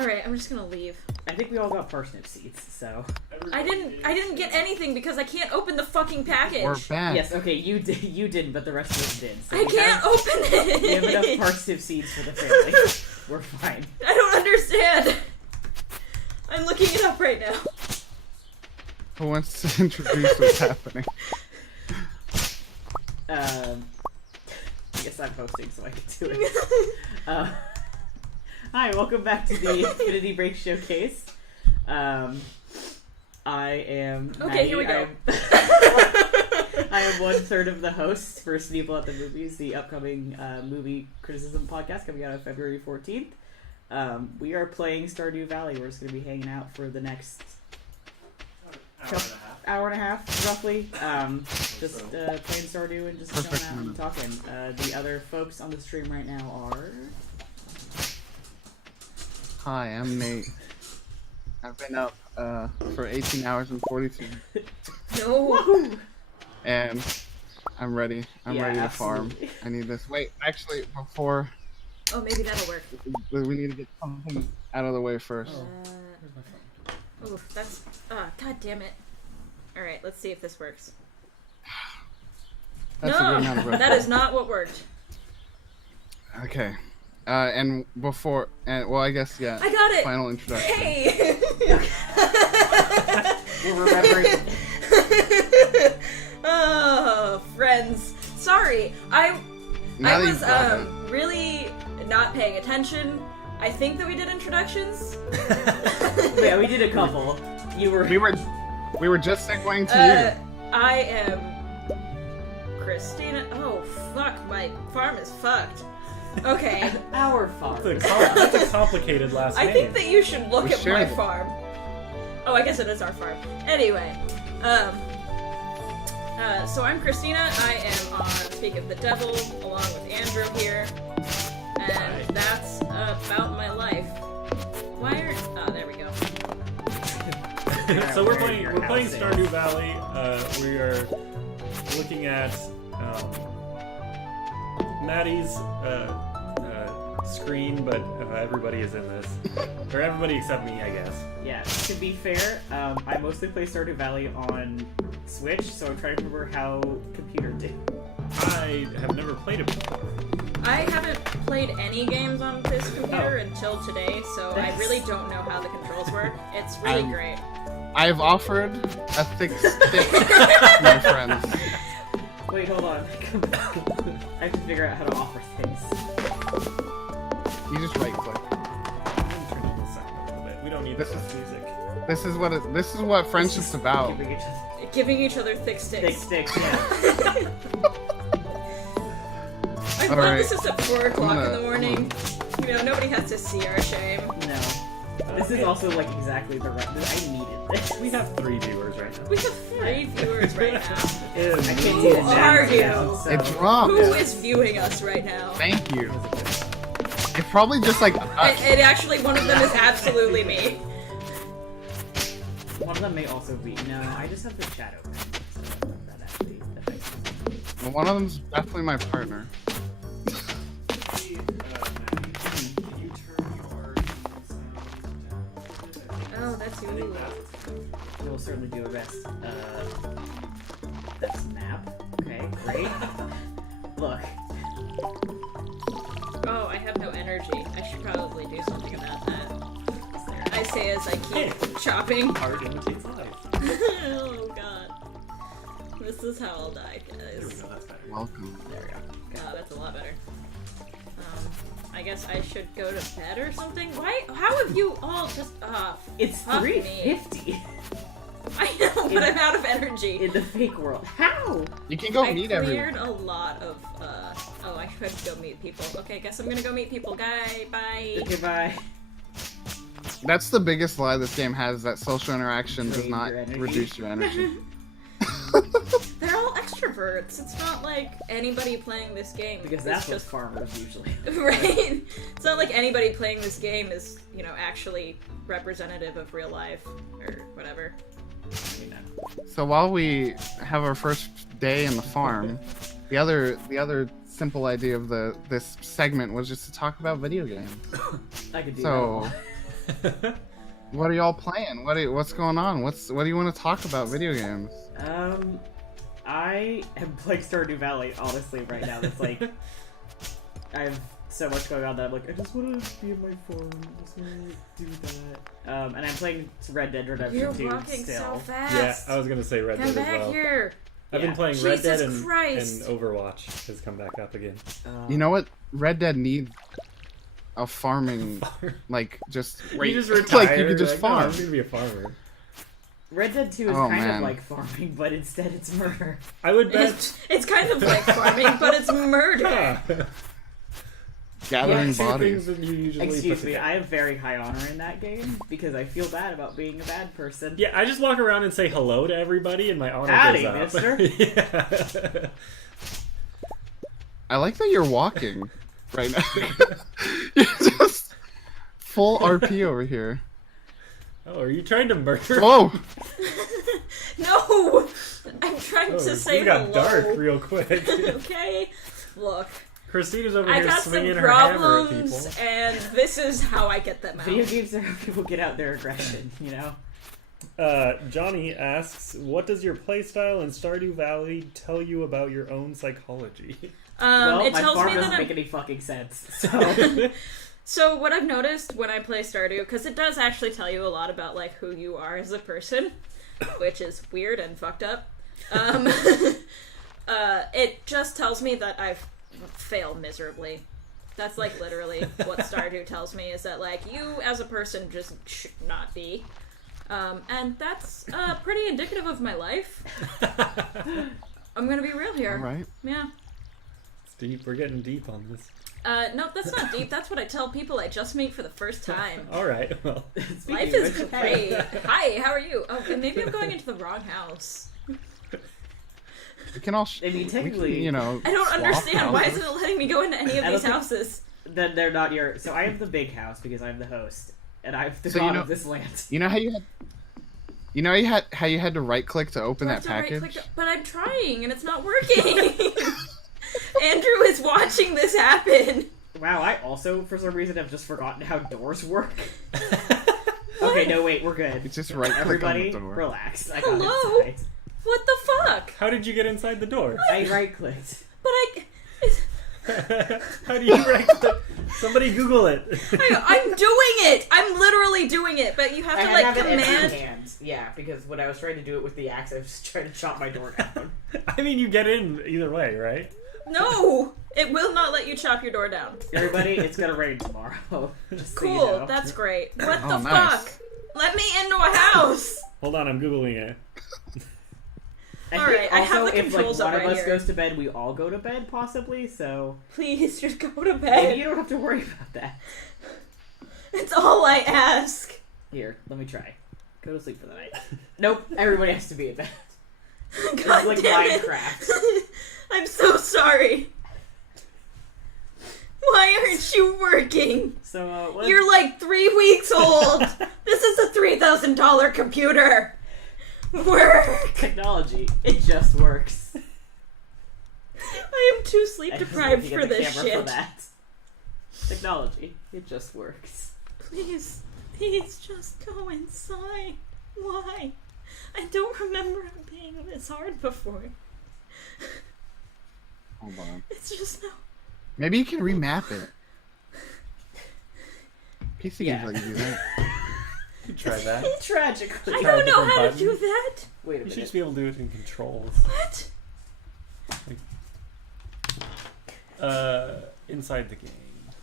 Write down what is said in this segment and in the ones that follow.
Alright, I'm just gonna leave. I think we all got parsnip seeds, so... I didn't get anything because I can't open the fucking package. We're banned. Yes, okay, you didn't, but the rest of us did. So I can't open it! We have enough parsnip seeds for the family. We're fine. I don't understand. I'm looking it up right now. Who wants to introduce what's happening? I guess I'm hosting, so I can do it. Hi, welcome back to the Infinity Break Showcase. I am Okay, Maddie. here we go. I am 1/3 of the hosts for Sneeple at the Movies, the upcoming movie criticism podcast coming out on February 14th. We are playing Stardew Valley. We're just going to be hanging out for the next hour and a half, roughly. Just playing Stardew and just chilling out and talking. The other folks on the stream right now are... Hi, I'm Nate. I've been up for 18 hours and 42 minutes. No. And I'm ready. I'm Yeah, ready to absolutely. farm. I need this. Wait, actually, before... Oh, maybe that'll work. We need to get something out of the way first. Oh, that's... God damn it. Alright, let's see if this works. That's a good amount of No! rope. That is not what worked. Okay. And before... well, I guess, yeah. I got it! Final introduction. Hey! We're remembering... Oh, friends. Sorry, I Now that was you've brought it. really not paying attention. I think that we did introductions. Yeah, we did a couple. You were... We were just segueing to I am Christina. Oh fuck, my farm is fucked. Okay. Our farm. That's a complicated last name. I think that you should look We at my shared it. farm. Oh, I guess it is our farm. Anyway, so I'm Christina. I am on Speak of the Devil, along with Andrew here, and that's about my life. Why are? Oh, there we go. So we're playing Stardew Valley. We are looking at Maddie's screen, but everybody is in this, or everybody except me, I guess. Yeah, to be fair, I mostly play Stardew Valley on Switch, so I'm trying to remember how computer did. I have never played it before. I haven't played any games on this computer until today, so I really don't know how the controls work. It's really great. I've offered a thick stick, my friends. Wait, hold on. I have to figure out how to offer things. You just right click. I'm gonna turn it to the second a little bit. We don't need this music. This is what friendship's about. Giving each other thick Thick sticks. sticks, yeah. I'm glad Alright. this is at 4 o'clock in the I'm morning. You know, nobody has to see our shame. No. This is also like exactly the right. I needed this. We have 3 viewers right now. We have 3 viewers right now. I can't Who see the are chat you? now, so- It dropped. Who is viewing us right now? Thank you. It's probably just like It actually, one of them is absolutely me. One of them may also be. No, I just have the chat open. So that actually affects me. one of them's definitely my partner. Oh, that's you. We'll certainly do our best. That's map. Okay, great. Look. Oh, I have no energy. I should probably do something about that. I say as I keep chopping. Art imitates life. Oh god. This is how I'll die, There we guys. go, that's better. Welcome. There we go. God, that's a lot better. I guess I should go to bed or something? Why? How have you all just, It's fuck me. 3:50 I know, but I'm out of energy. in the fake world. How? You can go I meet cleared everyone. a lot of, oh, I should go meet people. Okay, guess I'm gonna go meet people. Bye. Goodbye. That's the biggest lie this game has, that social interaction does Drain not your energy. reduce your energy. They're all extroverts. It's not like anybody playing this game Because is that's what just farmers usually. right. It's not like anybody playing this game is, you know, actually representative of real life or whatever. You know. So while we have our first day in the farm, the other simple idea of this segment was just to talk about video games. I could do So What are y'all playing? What's going on? What do you want to talk about video games? I am playing Stardew Valley, honestly, right now. It's like, I have so much going on that I'm like, I just want to be in my farm. I just want to do that. And I'm playing Red Dead Redemption 2 You're walking still. so fast. Yeah, I was gonna say Red Come Dead as back well. here. I've Yeah. been playing Red Dead Jesus and Christ. Overwatch has come back up again. You know what? Red Dead needs a farming, like just You just like retire. you can just like, farm. No, I'm gonna be a farmer. Red Dead 2 is Oh, kind of man. like farming, but instead it's murder. I would bet. It's kind of like farming, but it's murder. Yeah. Gathering Yeah, Two bodies. things that you usually Excuse put me, together. I have very high honor in that game because I feel bad about being a bad person. Yeah, I just walk around and say hello to everybody, and my honor Howdy, goes up. mister. Yeah. I like that you're walking right now. You're just full RP over here. Oh, are you trying to murder? Whoa! No! I'm trying to say it got hello. dark real quick. Okay? Look, Christina's over I here got some swinging her hammer at problems, people. and this is how I get them out. Video games are how people get out their aggression, you know? Johnny asks, what does your playstyle in Stardew Valley tell you about your own psychology? Well, it my tells farm me that doesn't I'm... make any fucking sense, so... So what I've noticed when I play Stardew, because it does actually tell you a lot about like who you are as a person, which is weird and fucked up. It just tells me that I've failed miserably. That's like literally what Stardew tells me, is that like you as a person just should not be. And that's pretty indicative of my life. I'm gonna be real here. All right. Yeah. It's deep. We're getting deep on this. No, that's not deep. That's what I tell people I just meet for the first time. All right. Well, Life is great. Hi, how are you? Oh, and maybe I'm going into the wrong house. We can all. I mean, we can, technically- you know. I don't swap understand. Why houses. isn't it letting me go into any of I these don't think- houses? Then they're not your... So I have the big house because I'm the host, and I'm the So god you know- of this land. You know how you had. You know how you had to right click to open I that have to right-click package. it, but I'm trying and it's not working. Andrew is watching this happen. Wow, I also, for some reason, have just forgotten how doors work. Okay, no, wait, we're good. It's just right click Everybody, on the door. relax. I got Hello? inside. What the fuck? how did you get inside the door? I right-clicked. But How do you right click? Somebody Google it. I'm doing it. I'm literally doing it. But you have to like have it in command. hand. Yeah, because when I was trying to do it with the axe, I was just trying to chop my door down. I mean, you get in either way, right? No, it will not let you chop your door down. Everybody, it's gonna rain tomorrow. Just so you Cool, know. that's great. What the Oh, nice. fuck? Let me into a house. Hold on, I'm Googling it. I Alright, think I have also the if controls like up one of right us here. goes to bed, we all go to bed, possibly. So Please, just go to maybe bed. you don't have to worry about that. It's all I ask. Here, let me try. Go to sleep for the night. Nope, everybody has to be in bed. God like damn it. Minecraft. I'm so sorry. Why aren't you working? So what? You're like 3 weeks old. This is a $3,000 computer. Work. Technology. It just works. I am too sleep I just deprived need to for get the this camera shit. For that. Technology. It just works. Please, just go inside. Why? I don't remember it being this hard before. Hold on. It's just no. Maybe you can remap it. PC Yeah. can let you do that. You try that. Tragically. I Try a don't know different how to button. do that. Wait a You should minute. just be able to do it in controls. What? Inside the game.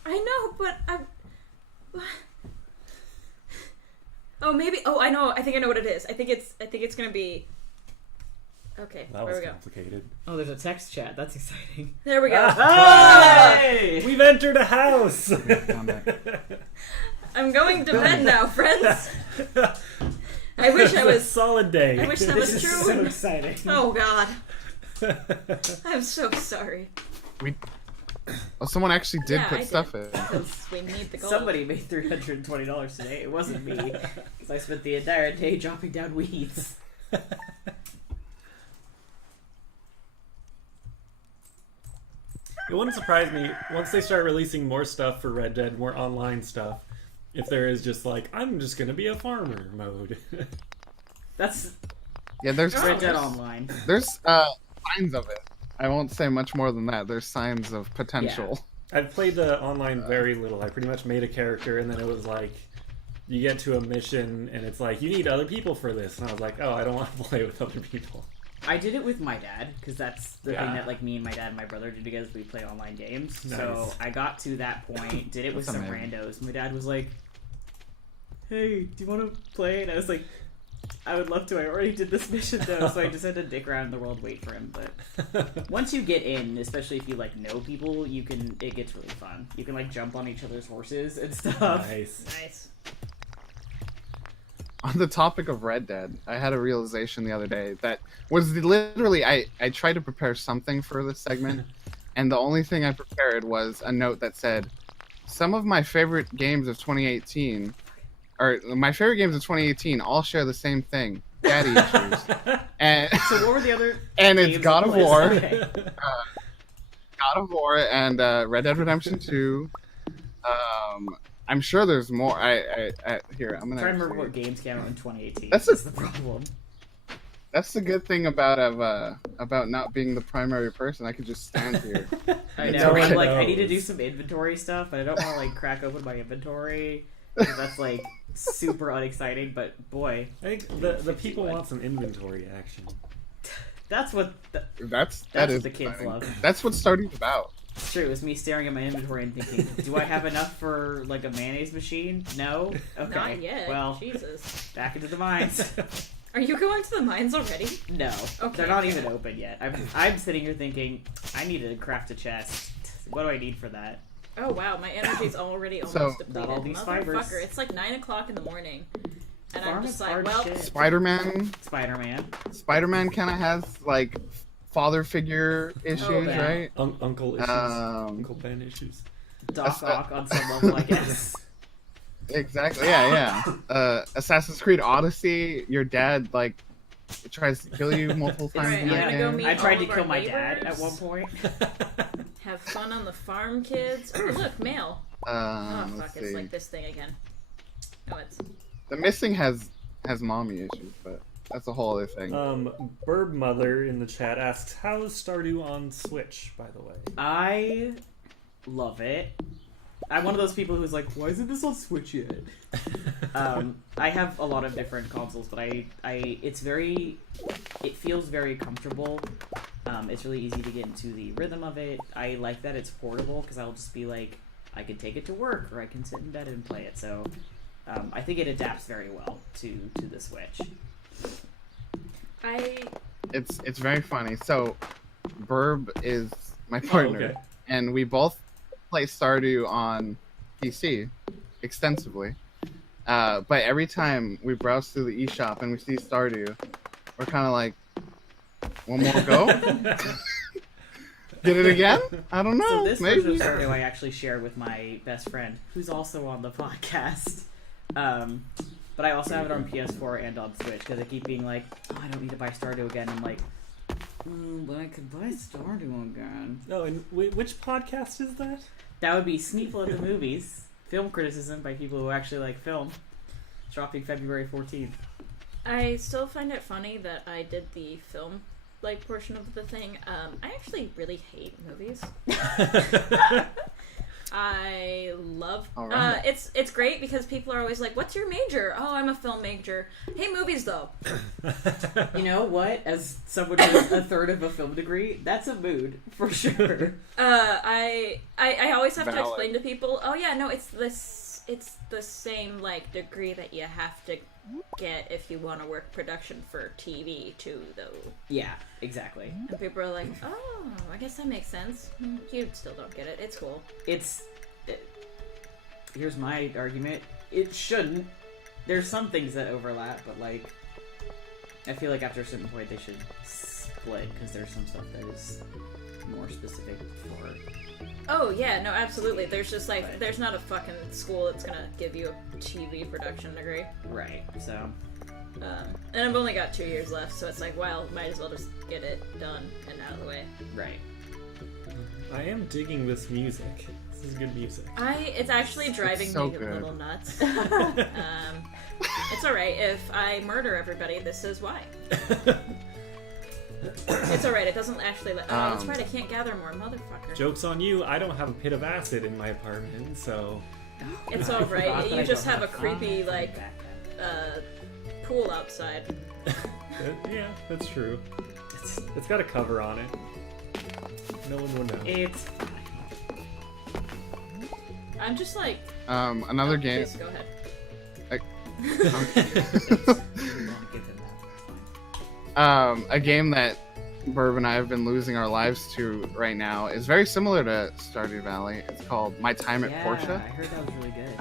I know, but I. Oh, maybe. Oh, I know. I think I know what it is. I think it's gonna be. Okay, That there was we go. complicated. Oh, there's a text chat. That's exciting. There we go. Hey! We've entered a house! Found that. I'm going to bed now, friends. I wish I It's a was. solid day. I wish that This was is true. so exciting. Oh God, I'm so sorry. Oh, someone actually did Yeah, put I stuff did. in. Because we need the gold. Somebody made $320 today. It wasn't me. Because I spent the entire day chopping down weeds. It wouldn't surprise me once they start releasing more stuff for Red Dead, more online stuff. If there is just like, I'm just gonna be a farmer mode. That's Yeah, there's Red Dead Online. there's signs of it. I won't say much more than that. There's signs of potential. I've played the online very little. I pretty much made a character, and then it was like, you get to a mission, and it's like, you need other people for this. And I was like, oh, I don't want to play with other people. I did it with my dad, because that's the Yeah. thing that like me and my dad and my brother do together. We play online games. Nice. So I got to that point, did it with That's some amazing. randos. My dad was like, "Hey, do you want to play?" And I was like, "I would love to. I already did this mission though." So I just had to dick around in the world, wait for him. But once you get in, especially if you like know people, it gets really fun. You can like jump on each other's horses and stuff. Nice. Nice. On the topic of Red Dead, I had a realization the other day that was literally I tried to prepare something for this segment, and the only thing I prepared was a note that said, "Some of my favorite games of 2018, or my favorite games of 2018, all share the same thing: daddy issues." And So what were the other? and it's games God on of the list? War, Okay. God of War, and Red Dead Redemption 2. I'm sure there's more. I here I'm I'm gonna. trying to remember actually- what games came out in 2018. That's That's the problem. That's the good thing about not being the primary person. I could just stand here. I know. okay. I'm like, I need to do some inventory stuff, but I don't want to like crack open my inventory. 'Cause that's like super unexciting. But boy, I think the people want some inventory action. that's what That's that's is what the kids exciting. love. That's what Stardew's about. It's true. It was me staring at my inventory and thinking, do I have enough for like a mayonnaise machine? No. Okay. Not yet. Well, Jesus. back into the mines. Are you going to the mines already? No, Okay, they're not fair even enough. open yet. I'm sitting here thinking, I need to craft a chest. What do I need for that? Oh wow, my energy's already So- almost depleted. Not all these fibers. Motherfucker, it's like 9 o'clock in the morning. And Farm I'm is just like, hard well, shit. Spider-Man Spider-Man. kind of has like father figure issues, yeah. right? Uncle issues. Uncle Ben issues. Doc Ock on some level, I guess. Exactly. Yeah, yeah. Assassin's Creed Odyssey. Your dad like tries to kill you multiple times Right, in I'm that gonna go game. meet I tried all to of kill our my dad at neighbors. one point. have fun on the farm, kids. Oh, look, mail. Oh, Let's fuck, it's see. like this thing again. Oh, it's... The missing has mommy issues, but that's a whole other thing. Burb Mother in the chat asks, how is Stardew on Switch, by the way? I love it. I'm one of those people who's like, why isn't this on Switch yet? I have a lot of different consoles, but it feels very comfortable. It's really easy to get into the rhythm of it. I like that it's portable because I'll just be like, I can take it to work or I can sit in bed and play it. So I think it adapts very well to the Switch. It's very funny. So, Burb is my partner, okay. and we both play Stardew on PC extensively. But every time we browse through the eShop and we see Stardew, we're kind of like, one more go? Get it again? I don't know. So this version maybe. of Stardew I actually shared with my best friend, who's also on the podcast. But I also have it on PS4 and on Switch because I keep being like, oh, I don't need to buy Stardew again. I'm like, but I could buy Stardew again. Oh, and which podcast is that? That would be Sneeple at the Movies, film criticism by people who actually like film. Dropping February 14th. I still find it funny that I did the film portion of the thing. I actually really hate movies. I love All right. it's great because people are always like, what's your major? Oh, I'm a film major. Hey, movies though. You know what? As someone with a third of a film degree, that's a mood for sure. I always have to Valid. explain to people, oh yeah, no, it's the same degree that you have to get if you want to work production for TV too, though. Yeah, exactly. And people are like, oh, I guess that makes sense. You still don't get it. It's cool. Here's my argument. It shouldn't. There's some things that overlap, but I feel like after a certain point they should split because there's some stuff that is more specific for. Oh yeah, no, absolutely. There's just But- there's not a fucking school that's gonna give you a TV production degree. Right. So. And I've only got 2 years left, so it's like, well, might as well just get it done and out of the way. Right. I am digging this music. This is good music. It's actually driving so me a good. little nuts. It's alright. If I murder everybody, this is why. It's alright. It doesn't actually let... Oh, that's right. I can't gather more. Motherfucker. Joke's on you. I don't have a pit of acid in my apartment, so... It's alright. You just have a creepy, like, pool outside. Yeah, that's true. It's got a cover on it. No one would know. It's I'm just like... Another game. Please, go ahead. A game that Burb and I have been losing our lives to right now is very similar to Stardew Valley. It's called My Time at Portia. I heard that was really good.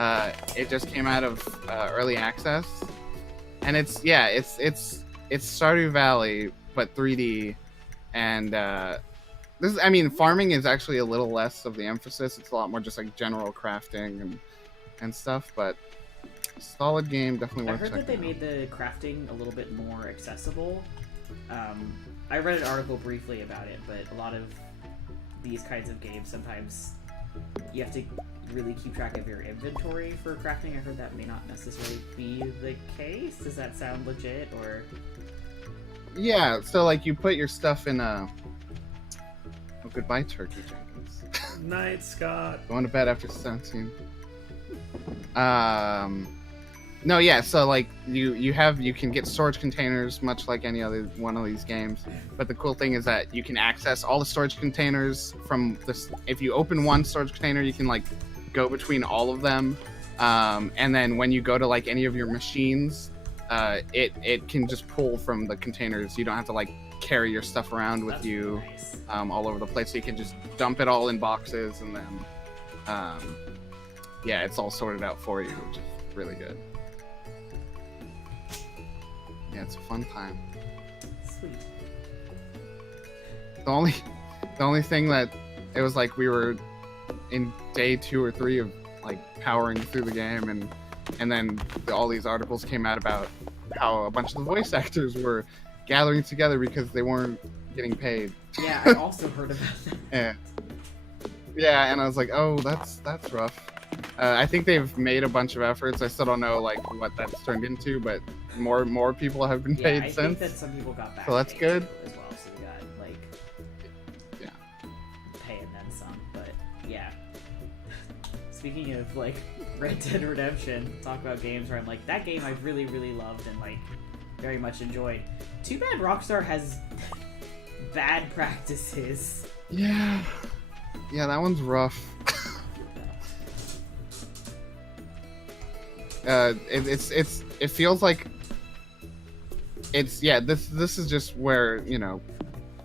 It just came out of early access, and it's Stardew Valley but 3D, and farming is actually a little less of the emphasis. It's a lot more just like general crafting and stuff, but solid game, definitely I worth heard checking that they out. made the crafting a little bit more accessible. I read an article briefly about it, but a lot of these kinds of games, sometimes you have to really keep track of your inventory for crafting. I heard that may not necessarily be the case. Does that sound legit, or...? Yeah, so like you put your stuff in a... Oh, goodbye, Turkey Jenkins. Night, Scott. Going to bed after 17. No, yeah, so like you can get storage containers much like any other one of these games, but the cool thing is that you can access all the storage containers from this. If you open one storage container, you can like go between all of them, and then when you go to like any of your machines, it can just pull from the containers. You don't have to like carry your stuff around with That's you nice. all over the place. So you can just dump it all in boxes, and then yeah, it's all sorted out for you, which is really good. Yeah, it's a fun time. Sweet. The only thing that it was like we were in day 2 or 3 of like powering through the game, and then all these articles came out about how a bunch of the voice actors were gathering together because they weren't getting paid. Yeah, I also heard about that. Yeah, and I was like, oh, that's rough. I think they've made a bunch of efforts. I still don't know like what that's turned into, but more people have been paid I since. think that some people got back. So that's good. As well, so we got like pay and then some. But yeah. Speaking of like Red Dead Redemption, talk about games where I'm like, that game I really loved and like very much enjoyed. Too bad Rockstar has bad practices. Yeah, that one's rough. It feels like this is just where, you know,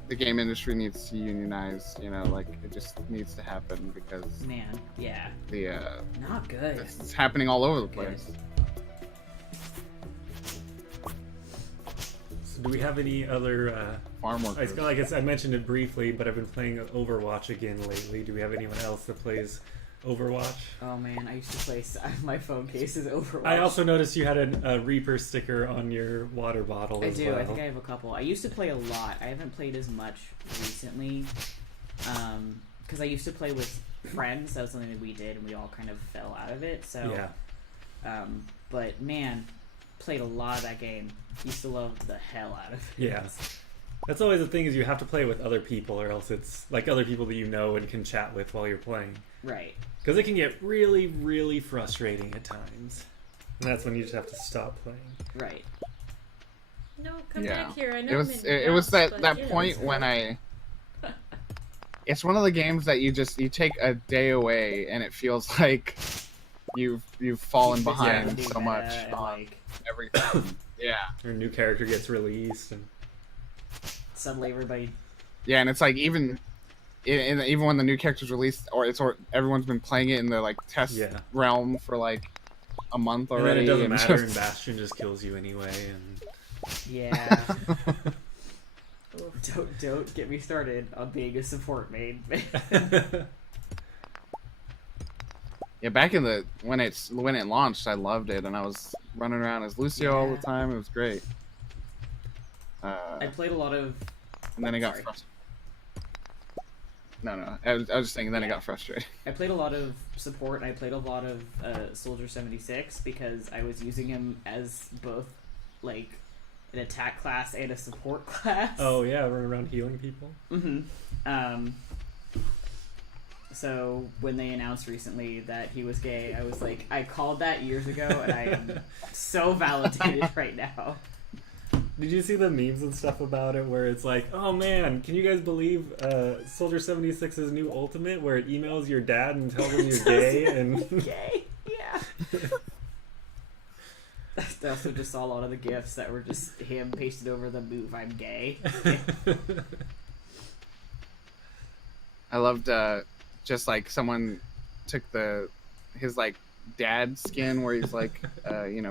the game industry needs to unionize, you know, like it just needs to happen because Man, yeah. the Not good. it's happening all over the place. So do we have any other Farm I workers. feel like I mentioned it briefly, but I've been playing Overwatch again lately. Do we have anyone else that plays Overwatch? Oh man, I used to play. My phone case is Overwatch. I also noticed you had a Reaper sticker on your water bottle. I as do. Well. I think I have a couple. I used to play a lot. I haven't played as much recently, because I used to play with friends. That was something that we did, and we all kind of fell out of it. So, Yeah. But man, played a lot of that game. Used to love the hell out of it. Yeah. That's always the thing, is you have to play with other people, or else it's like other people that you know and can chat with while you're playing. Right. Because it can get really frustrating at times. And that's when you just have to stop playing. Right. No, come Yeah. back here. I know It was that point when I. It's one of the games that you take a day away and it feels like you've fallen behind Yeah. so much And, on like, everything. Yeah. Your new character gets released, and suddenly everybody. Yeah, and it's like even when the new character's released, or everyone's been playing it in the like test realm for like a month and already. then it doesn't matter, just- and Bastion just kills you anyway. And Yeah. Don't get me started on being a support main. Yeah, back in when it launched, I loved it, and I was running around as Lucio all the time. It was great. I played a lot of. And then it got Sorry. frustrating. No. I was just saying. Then I got frustrated. I played a lot of support. And I played a lot of Soldier 76 because I was using him as both like an attack class and a support class. Oh yeah, running around healing people. Mm-hmm. So when they announced recently that he was gay, I was like, I called that years ago, and I am so validated right now. Did you see the memes and stuff about it where it's like, oh man, can you guys believe Soldier 76's new ultimate where it emails your dad and tells him you're gay? And Gay? Yeah. I also just saw a lot of the GIFs that were just him pasted over the move, I'm gay. I loved just like someone took his like dad skin where he's like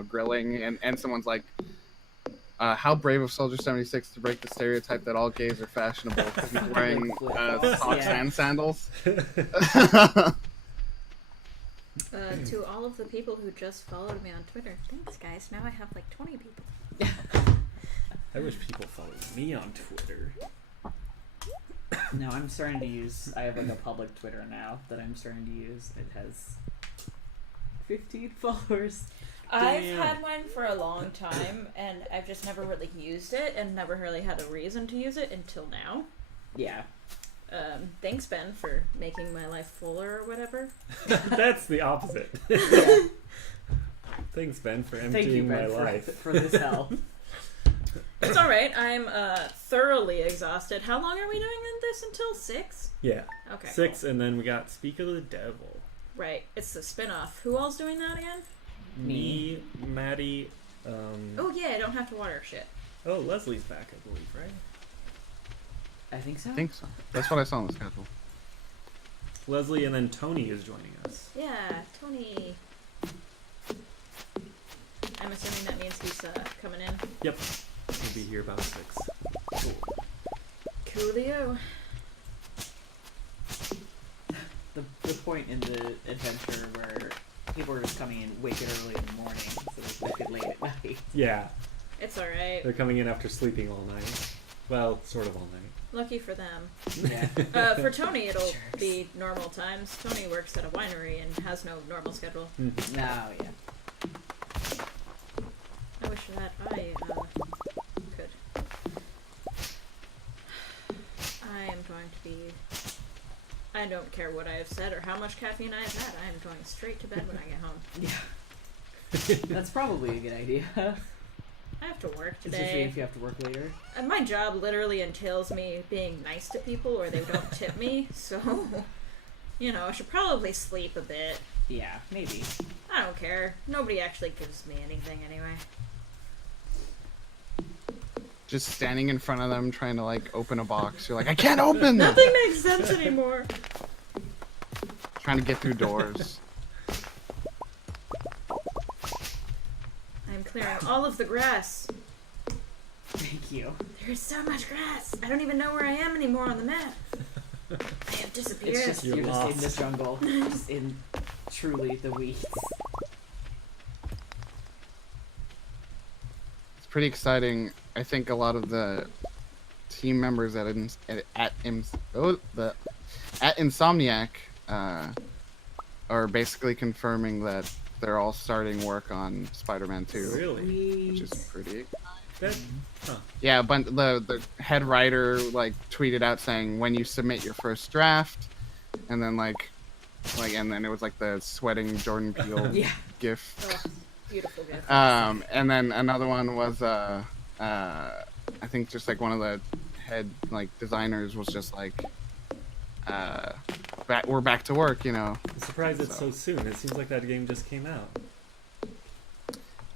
grilling, and someone's like, how brave of Soldier 76 to break the stereotype that all gays are fashionable because he's wearing socks and sandals. To all of the people who just followed me on Twitter, thanks guys. Now I have like 20 people. I wish people followed me on Twitter. No, I'm starting to use. I have like a public Twitter now that I'm starting to use. It has 15 followers. I've Damn. had mine for a long time, and I've just never really used it, and never really had a reason to use it until now. Yeah. Thanks, Ben, for making my life fuller or whatever. That's the opposite. Yeah. Thanks, Ben, for Thank you, emptying Ben, my for, life. for this hell. It's alright, I'm thoroughly exhausted. How long are we doing this until? 6? Yeah. Okay. 6, and then we got Speak of the Devil. Right, it's the spin-off. Who all's doing that again? Me, Maddie, Oh yeah, I don't have to water shit. oh, Leslie's back, I believe, right? I think so. I think so. That's what I saw on the schedule. Leslie, and then Tony is joining us. Yeah, Tony. I'm assuming that means he's coming in. Yep. He'll be here about 6. Cool. Coolio. The point in the adventure where people are just coming in wicked early in the morning, so it's wicked late at night. Yeah. It's alright. They're coming in after sleeping all night. Well, sort of all night. Lucky for them. Yeah. For Tony, it'll be normal times. Tony works at a winery and has no normal schedule. No, yeah. I wish that I could. I am going to be... I don't care what I have said or how much caffeine I have had. I am going straight to bed when I get home. Yeah. That's probably a good idea. I have to work Especially today. if you have to work later. And my job literally entails me being nice to people or they don't tip me, so... I should probably sleep a bit. Yeah, maybe. I don't care. Nobody actually gives me anything anyway. Just standing in front of them trying to like open a box. You're like, I can't open them. Nothing makes sense anymore. Trying to get through doors. I'm clearing all of the grass. Thank you. There's so much grass. I don't even know where I am anymore on the map. I have disappeared. It's just, You're you're just in lost. this jungle. Just in truly the weeds. It's pretty exciting. I think a lot of the team members at Insomniac are basically confirming that they're all starting work on Spider-Man 2, Really? which is pretty. That, huh. Yeah, but the head writer like tweeted out saying when you submit your first draft, and then and then it was like the sweating Jordan Peele Yeah. gif. Oh, beautiful gift. And then another one was I think just like one of the head like designers was just like we're back to work, I'm surprised it's so soon. It seems like that game just came out.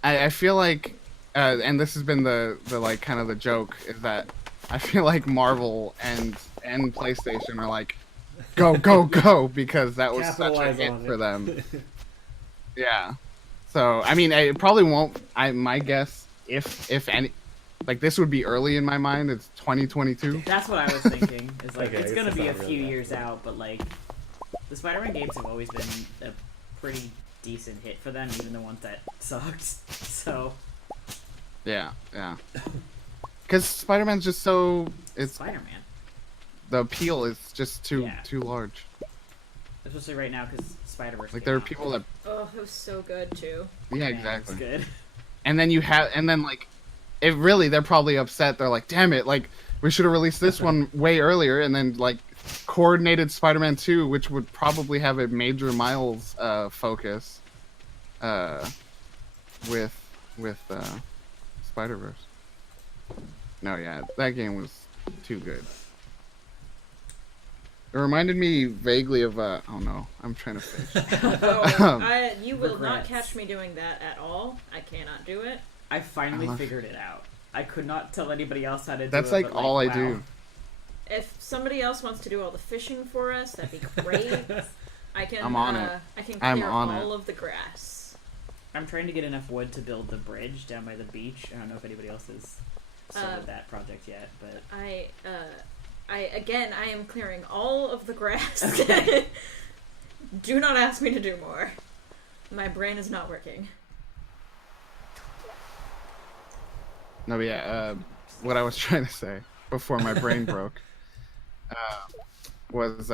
I feel like and this has been the like kind of the joke is that I feel like Marvel and PlayStation are like go because that was such a Capitalize hit on for it. them. Yeah. So I mean, it probably won't. My guess, if any, like this would be early in my mind. It's 2022. That's what I was thinking. It's like Okay, it's I gonna guess be a it's not few really years that out, but like the Spider-Man games have always been a pretty decent hit for them, even the ones that sucked. So Yeah. Because Spider-Man's just so it's Spider-Man. the appeal is just too Yeah. too large. Especially right now because Spider-Verse. Like came there are out. people that Oh, it was so good too. yeah, Yeah, exactly. It's good. And then like it really they're probably upset. They're like, damn it, like we should have released this one way earlier, and then like coordinated Spider-Man 2, which would probably have a major Miles focus with Spider-Verse. No, yeah, that game was too good. It reminded me vaguely of oh no, I'm trying to fish. You will not Regrets. catch me doing that at all. I cannot do it. I finally figured it out. I could not tell anybody else how to do That's it. like but, all I wow. do. If somebody else wants to do all the fishing for us, that'd be great. I can. I'm on it. I can I'm clear on all it. of the grass. I'm trying to get enough wood to build the bridge down by the beach. I don't know if anybody else has started that project yet, but I am clearing all of the grass. Okay. Do not ask me to do more. My brain is not working. No, but yeah, what I was trying to say before my brain broke was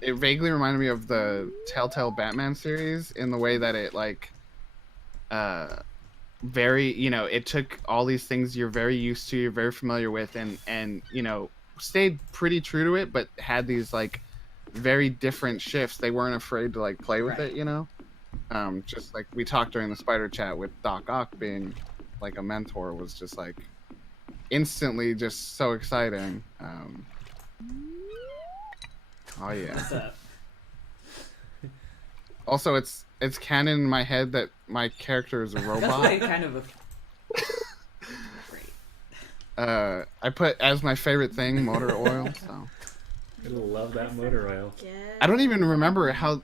it vaguely reminded me of the Telltale Batman series in the way that it like very, you know, it took all these things you're very used to, you're very familiar with, and you know, stayed pretty true to it, but had these like very different shifts. They weren't afraid to like play with Right. it, you know. Just like we talked during the Spider Chat with Doc Ock being like a mentor was just like instantly just so exciting. Oh yeah. what's up? Also, it's canon in my head that my character is a That's robot. like kind of a great. I put as my favorite thing motor oil. So I love that motor oil. Yeah. I don't even remember how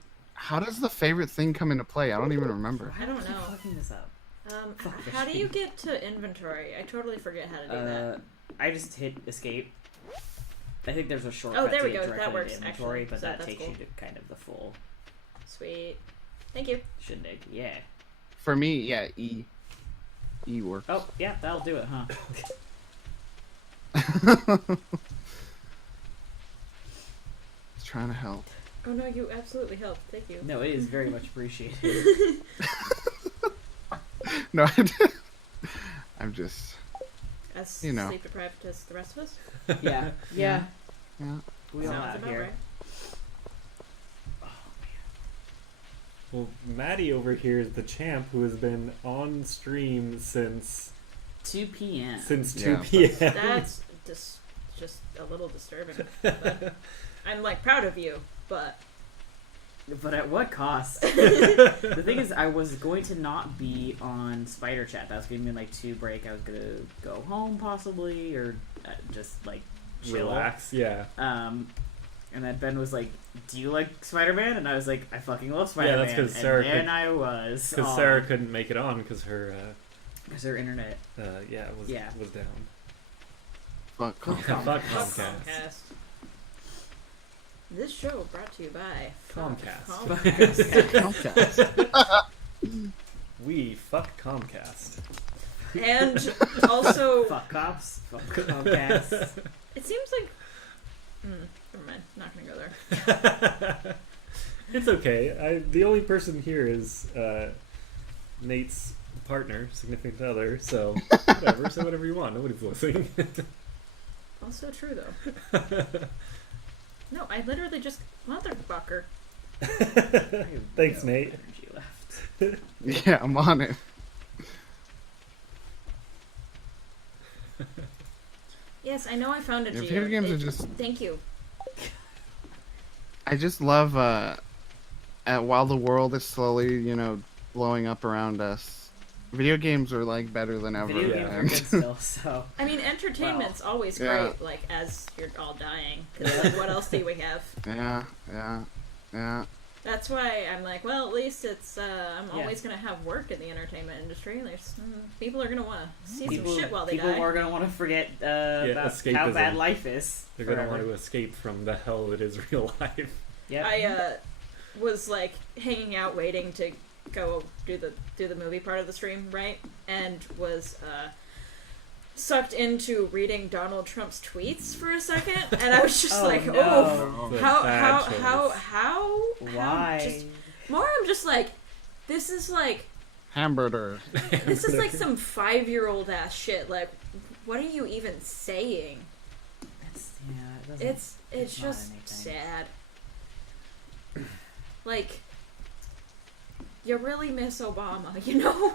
does the favorite thing come into play. I don't even remember. I don't keep know. fucking this up. How do you get to inventory? I totally forget how to do that. I just hit escape. I think there's a shortcut there to we get go. directly That works, to inventory, actually. but So that that's takes cool. you to kind of the full Sweet. Thank you. shindig. Yeah. For me, yeah, E works. Oh, yeah, that'll do it, huh? Trying to help. Oh no, you absolutely helped. Thank you. No, it is very much appreciated. No, I didn't. I'm just. As You know. sleep deprived as the rest of us. Yeah. Yeah. Yeah. We all Sounds out about here. right. Well, Maddie over here is the champ who has been on stream since 2 p.m. 2 Yeah, p.m. That's just a little disturbing. But I'm like proud of you, but But at what cost? The thing is, I was going to not be on Spider Chat. That was giving me like 2 break. I was gonna go home possibly, or just like chill. Relax, yeah. And then Ben was like, "Do you like Spider-Man?" And I was like, "I fucking love Spider-Man." that's 'cause Sarah and then could- I was Because Sarah couldn't make it on because her internet. was down. Fuck. Fuck Fuck Comcast. Comcast. This show brought to you by Comcast. Comcast. We fuck Comcast. And also, Fuck cops. Fuck Comcast. it seems like. Never mind. Not gonna go there. It's okay. The only person here is Nate's partner, significant other, so whatever. Say whatever you want. Nobody's listening. Also true though. No, I literally just motherfucker. Thanks, No Nate. energy left. Yeah, I'm on it. Yes, I know I found a Yeah, geo. video games are just. Thank you. I just love while the world is slowly, you know, blowing up around us. Video games are like better than ever. Video Yeah. games are good still, so. I mean, entertainment's always Yeah. great, like, as you're all dying. Because, like, what else do we have? Yeah. That's why I'm like, well, at least it's, I'm Yeah. always going to have work in the entertainment industry. There's, people are going to want to see People, some shit while they people die. are going to want to forget about how escapism. bad life is. They're gonna forever. want to escape from the hell that is real life. Yep. I, was, like, hanging out waiting to go do the movie part of the stream, right? And was, sucked into reading Donald Trump's tweets for a second, and I was just Oh, like, no. oh, It's a how, bad how, choice. how, Why? just, more, I'm just like, this is like, Hamburger. this is like some 5-year-old ass shit. Like, what are you even saying? It doesn't, It's not just anything. sad. Like, you really miss Obama, you know?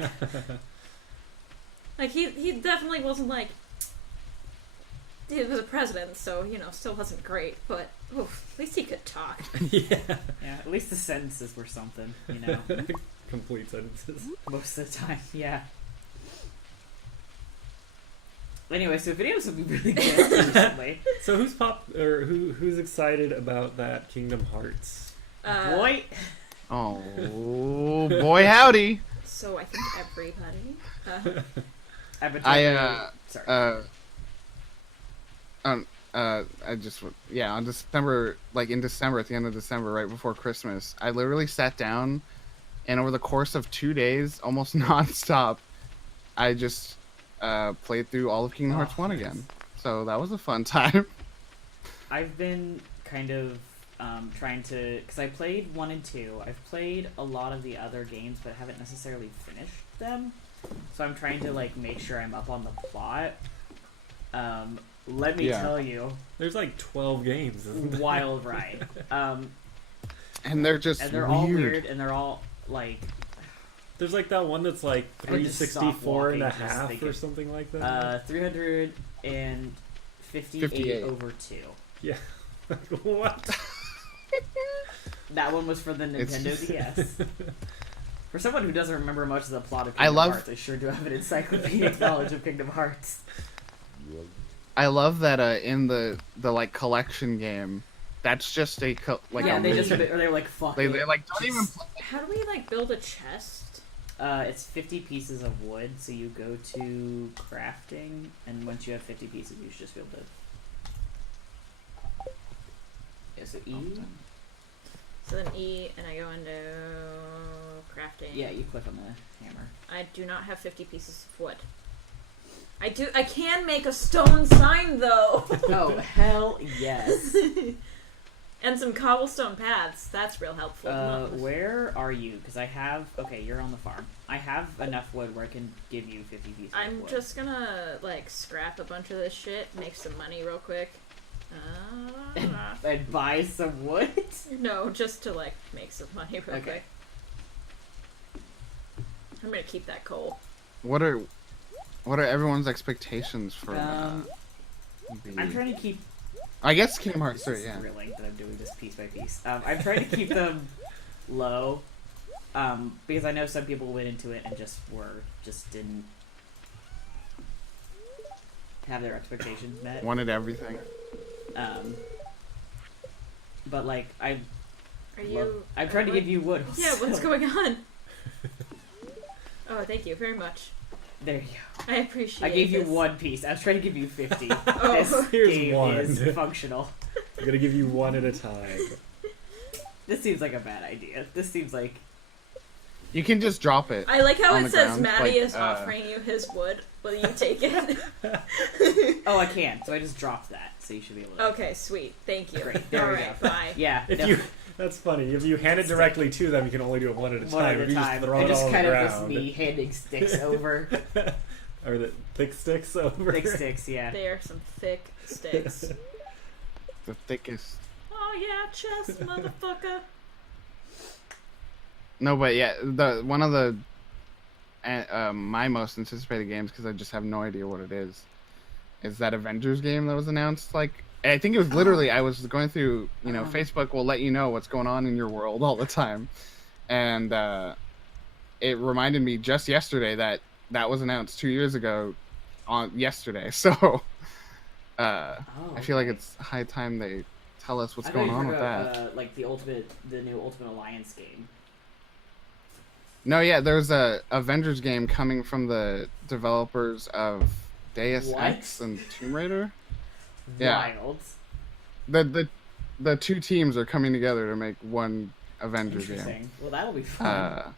Like, he definitely wasn't like, he was a president, so, you know, still wasn't great, but oof, at least he could talk. Yeah. Yeah, at least the sentences were something, you know. Complete sentences. Most of the time, yeah. Anyway, so videos have been really good recently. So who's excited about that Kingdom Hearts? Boy, Oh boy, howdy. So I think everybody. I've been talking sorry. I just on December, like in December, at the end of December, right before Christmas, I literally sat down, and over the course of 2 days, almost nonstop, I just played through all of Kingdom Hearts 1 again. So that was a fun time. I've been kind of trying to, because I played 1 and 2. I've played a lot of the other games, but haven't necessarily finished them. So I'm trying to like make sure I'm up on the plot. Let me tell you, There's like 12 games. Isn't there? wild ride. And they're just And they're all weird, and they're all like There's like that one that's like I just stopped 364 and a walking, just half thinking. or something like that. 358 58. over 2. Yeah. What? That one was for the It's Nintendo just- DS. For someone who doesn't remember much of the plot of I Kingdom love- Hearts, I sure do have an encyclopedic knowledge of Kingdom Hearts. I love that in the like collection game, that's just a Yeah, a they just mission. or they're like fuck. They it. like don't even. How do we like build a chest? It's 50 pieces of wood, so you go to crafting, and once you have 50 pieces, you should just be able to. Yeah, so E. So then E, and I go into crafting. Yeah, you click on the hammer. I do not have 50 pieces of wood. I can make a stone sign though. Oh hell yes. And some cobblestone paths. That's real helpful. Where are you? Because I have. Okay, you're on the farm. I have enough wood where I can give you 50 pieces. I'm of wood. just gonna like scrap a bunch of this shit, make some money real quick. and buy some wood. No, just to like make some money real Okay. quick. I'm gonna keep that coal. What are everyone's expectations for? I'm trying to keep. I guess Kingdom Hearts 3, It's yeah. thrilling that I'm doing this piece by piece. I'm trying to keep them low, because I know some people went into it and just didn't have their expectations met. Wanted everything. But like I'm trying to give you wood. Yeah, what's going on? Oh, thank you very much. There you go. I appreciate. I gave you this. 1 piece. I was trying to give you 50. Oh. This Here's game one. is functional. I'm gonna give you one at a time. This seems like a bad idea. This seems like You can just drop it. I like how on it the says ground, Maddie like, is offering you his wood. Will you take it? oh I can. So I just dropped that. So you should be able to. Okay, sweet. Thank you. Great, there we Alright, go. bye. Yeah. If no. you, that's funny. If you hand it directly to them, you can only do it one at a time. One at If a you time. just throw And it just all on kind the of ground, just me handing sticks over. or the thick sticks over. Thick sticks, yeah. They are some thick sticks. The thickest. Oh yeah, chest, motherfucker. No, but yeah, the one of the my most anticipated games, because I just have no idea what it is that Avengers game that was announced. Like, I think it was literally I was going through, Facebook will let you know what's going on in your world all the time, and it reminded me just yesterday that was announced 2 years ago on yesterday. So I feel like it's high time they tell us what's I thought going you on were with about, that. like the new Ultimate Alliance game. No, yeah, there's a Avengers game coming from the developers of Deus What? Ex and Tomb Raider. Yeah. Wild. The two teams are coming together to make one Avengers game. Interesting. Well, that'll be fun.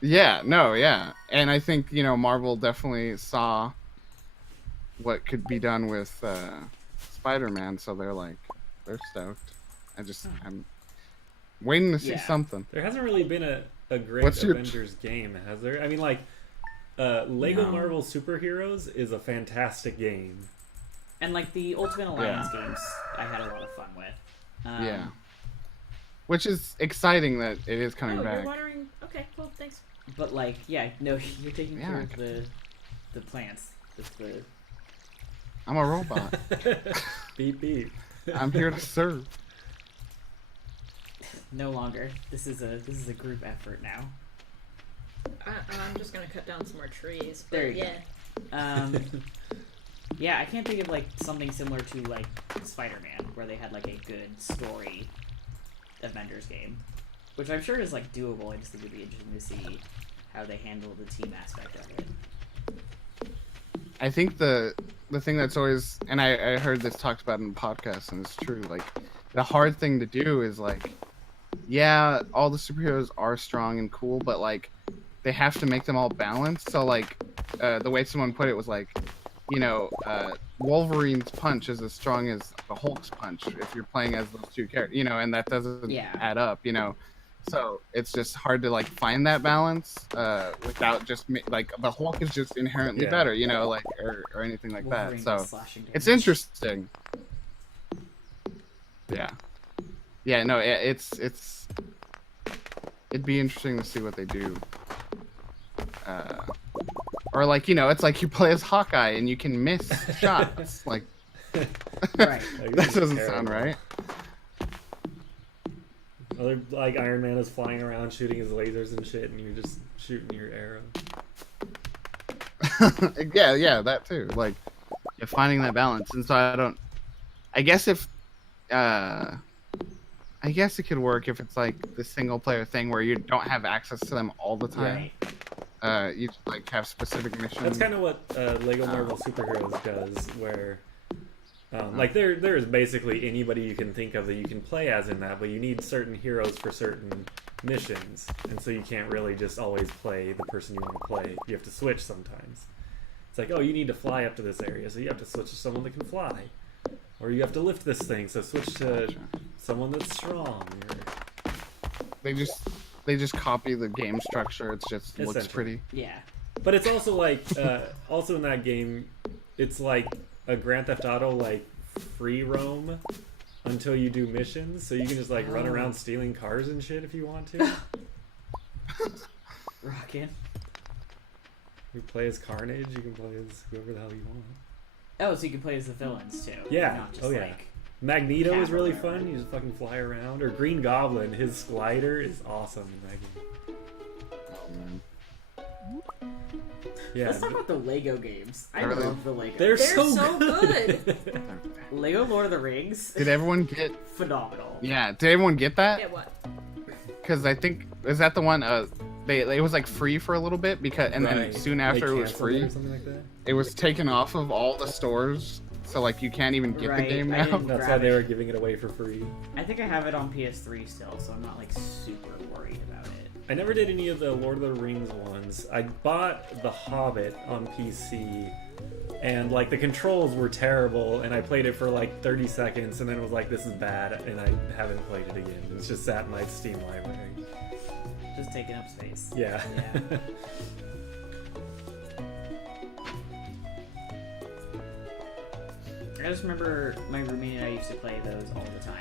Yeah, no, yeah. And I think, Marvel definitely saw, what could be done with Spider-Man, so they're stoked. I'm waiting to see something. There hasn't really been a great What's your- Avengers game, has there? I mean, like, Lego Marvel Superheroes is a fantastic game. And like the Ultimate Alliance games, I had a lot of fun with. Yeah. Which is exciting that it is coming Oh, back. you're watering. Okay, cool, thanks. But like, yeah, no, you're taking care Yeah. of the plants. Just the I'm a robot. Beep beep. I'm here to serve. no longer. This is a group effort now. I'm just gonna cut down some more trees. There you go. Yeah, I can't think of like something similar to like Spider-Man, where they had like a good story Avengers game, which I'm sure is like doable. I just think it'd be interesting to see how they handle the team aspect of it. I think the thing that's always, and I heard this talked about in the podcast, and it's true, like, the hard thing to do is, like, yeah, all the superheroes are strong and cool, but, like, they have to make them all balanced. So, like, the way someone put it was, like, you know, Wolverine's punch is as strong as the Hulk's punch if you're playing as those two characters, you know, and that doesn't add up, you know. So it's just hard to like find that balance without just like the Hulk is just inherently better, you know, like or anything like Wolverine that. So slashing it's damage. interesting. Yeah. No, it'd be interesting to see what they do. Or like, you know, it's like you play as Hawkeye and you can miss shots. Like, Right. that doesn't sound right. Other, like, Iron Man is flying around shooting his lasers and shit, and you're just shooting your arrow. yeah, that too. Like, you're finding that balance, and so I guess it could work if it's like the single player thing where you don't have access to them all the time. Right. You just, like have specific missions. That's kind of what Lego Marvel Superheroes does, where like there is basically anybody you can think of that you can play as in that, but you need certain heroes for certain missions, and so you can't really just always play the person you want to play. You have to switch sometimes. It's like, oh, you need to fly up to this area, so you have to switch to someone that can fly, or you have to lift this thing, so switch to someone that's strong. Or... They just copy the game structure. It's just looks pretty. Yeah. But it's also like, also in that game, it's like a Grand Theft Auto like free roam until you do missions, so you can just like run around stealing cars and shit if you want to. Rockin'. You play as Carnage, you can play as whoever the hell you want. Oh, so you can play as the villains too. Yeah. Not just, Oh yeah. like, Magneto is really Cavalry. fun. You just fucking fly around. Or Green Goblin, his glider is awesome in that game. Oh man. Yeah. Let's talk about the Lego games. I Really? love the Lego. They're so so good. Lego Lord of the Rings. Did everyone get? Phenomenal. Yeah. Did everyone get that? Yeah, what? Because I think is that the one. It was like free for a little bit then Right. soon after They it was canceled free. or something like that. It was taken off of all the stores, so like you can't even get Right, the game I now. didn't- That's why Grab they it. were giving it away for free. I think I have it on PS3 still, so I'm not like super worried about it. I never did any of the Lord of the Rings ones. I bought The Hobbit on PC, and like the controls were terrible, and I played it for like 30 seconds, and then it was like, this is bad, and I haven't played it again. It's just sat in my Steam library. Just taking up space. Yeah. Yeah. I just remember my roommate and I used to play those all the time.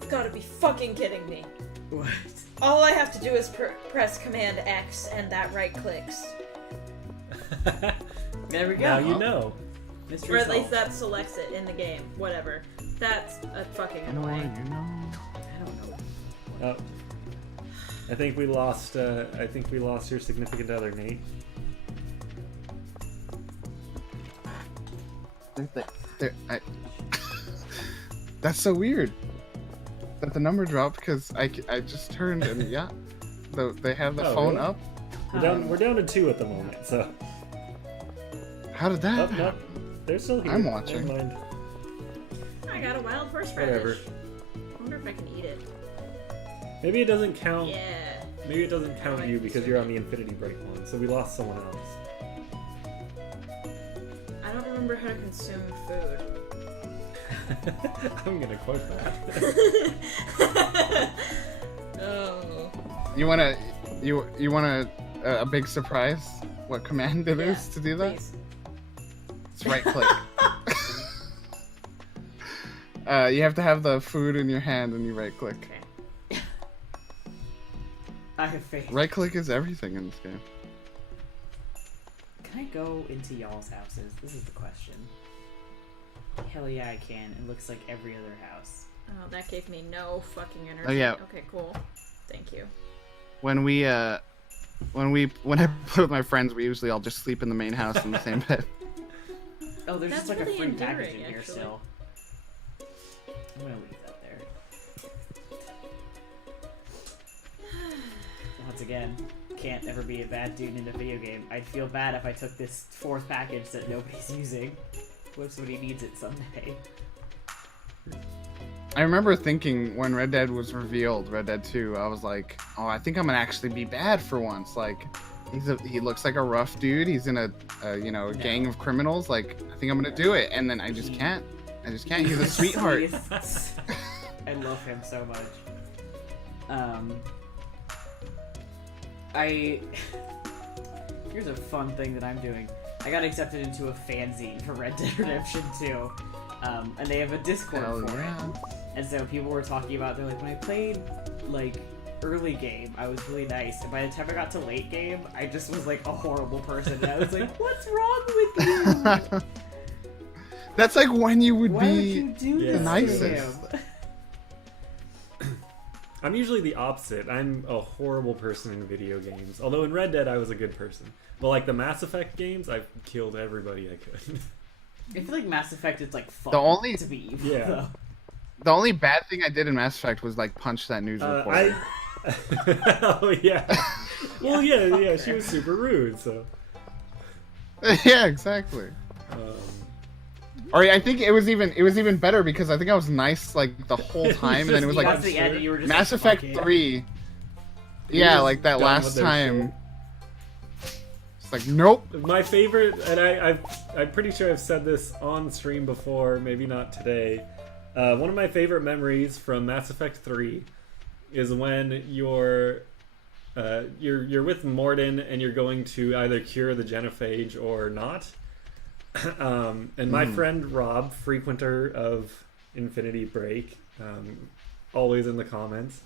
You've gotta be fucking kidding me. What? All I have to do is press Command X and that right clicks. There we go. Now you know. Mystery Or at least solved. that selects it in the game. Whatever. That's a fucking You know what? annoying. You know. I don't know. Oh. I think we lost your significant other, Nate. That's so weird. That the number dropped because I just turned and they have the Oh, phone really? up. We're down to 2 at the moment, so. How did that Oh, no. happen? They're still here. I'm watching. Never mind. I got a wild horseradish. Whatever. I wonder if I can eat it. Maybe it doesn't count. Yeah. Maybe it doesn't count you because you're on the Infinity Break one, so we lost someone else. remember how to consume food. I'm gonna quote that. Oh. You want a big surprise? What command it is to do that? Please. It's right click. You have to have the food in your hand and you right click. Okay. I have faith. Right click is everything in this game. Can I go into y'all's houses? This is the question. Hell yeah, I can. It looks like every other house. Oh, that gave me no fucking energy. Oh, yeah. Okay, cool. Thank you. When I play with my friends, we usually all just sleep in the main house in the same bed. Oh, there's That's just like really a free package endearing, in here actually. still. I'm gonna leave that there. Once again, can't ever be a bad dude in a video game. I'd feel bad if I took this fourth package that nobody's using. What if somebody needs it someday? I remember thinking when Red Dead was revealed, Red Dead 2, I was like, oh, I think I'm gonna actually be bad for once. Like, he looks like a rough dude. He's in a gang of criminals. Like, I think I'm gonna do it. And then I just can't. He's a sweetheart. I love him so much. Here's a fun thing that I'm doing. I got accepted into a fanzine for Red Dead Redemption 2. And they have a Discord Hell for yeah. it. And so people were talking about, they're like, when I played, like, early game, I was really nice. And by the time I got to late game, I just was, like, a horrible person. And I was like, what's wrong with you? That's like when you would Why would be you do the this nicest. to him? I'm usually the opposite. I'm a horrible person in video games. Although in Red Dead, I was a good person. But like the Mass Effect games, I've killed everybody I could. I feel like Mass Effect is, like, fun The only- to be evil, Yeah. though. The only bad thing I did in Mass Effect was like punch that news reporter. Oh yeah. Well, yeah. She was super rude. So. Yeah, exactly. Or I think it was even better because I think I was nice like the whole time, and then it was You got like to the end and you were just Mass like, Effect fuck it. 3. He Yeah, was like that done last with their time. It's like nope. My favorite, and I'm pretty sure I've said this on stream before, maybe not today. One of my favorite memories from Mass Effect 3 is when you're with Mordin and you're going to either cure the genophage or not. And my friend Rob, frequenter of Infinity Break, always in the comments,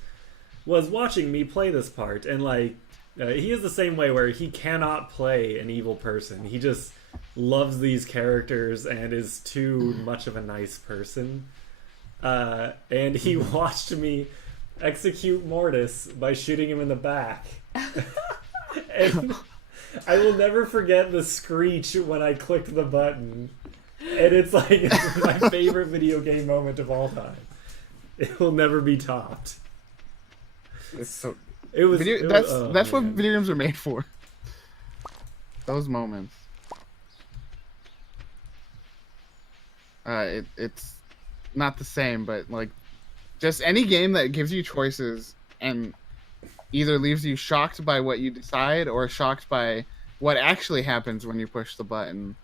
was watching me play this part, and like he is the same way where he cannot play an evil person. He just loves these characters and is too much of a nice person. And he watched me execute Mortis by shooting him in the back. And I will never forget the screech when I clicked the button. And it's like it's my favorite video game moment of all time. It will never be topped. It's so. It was. That's what man. video games are made for. Those moments. It's not the same, but like, just any game that gives you choices and either leaves you shocked by what you decide or shocked by what actually happens when you push the button,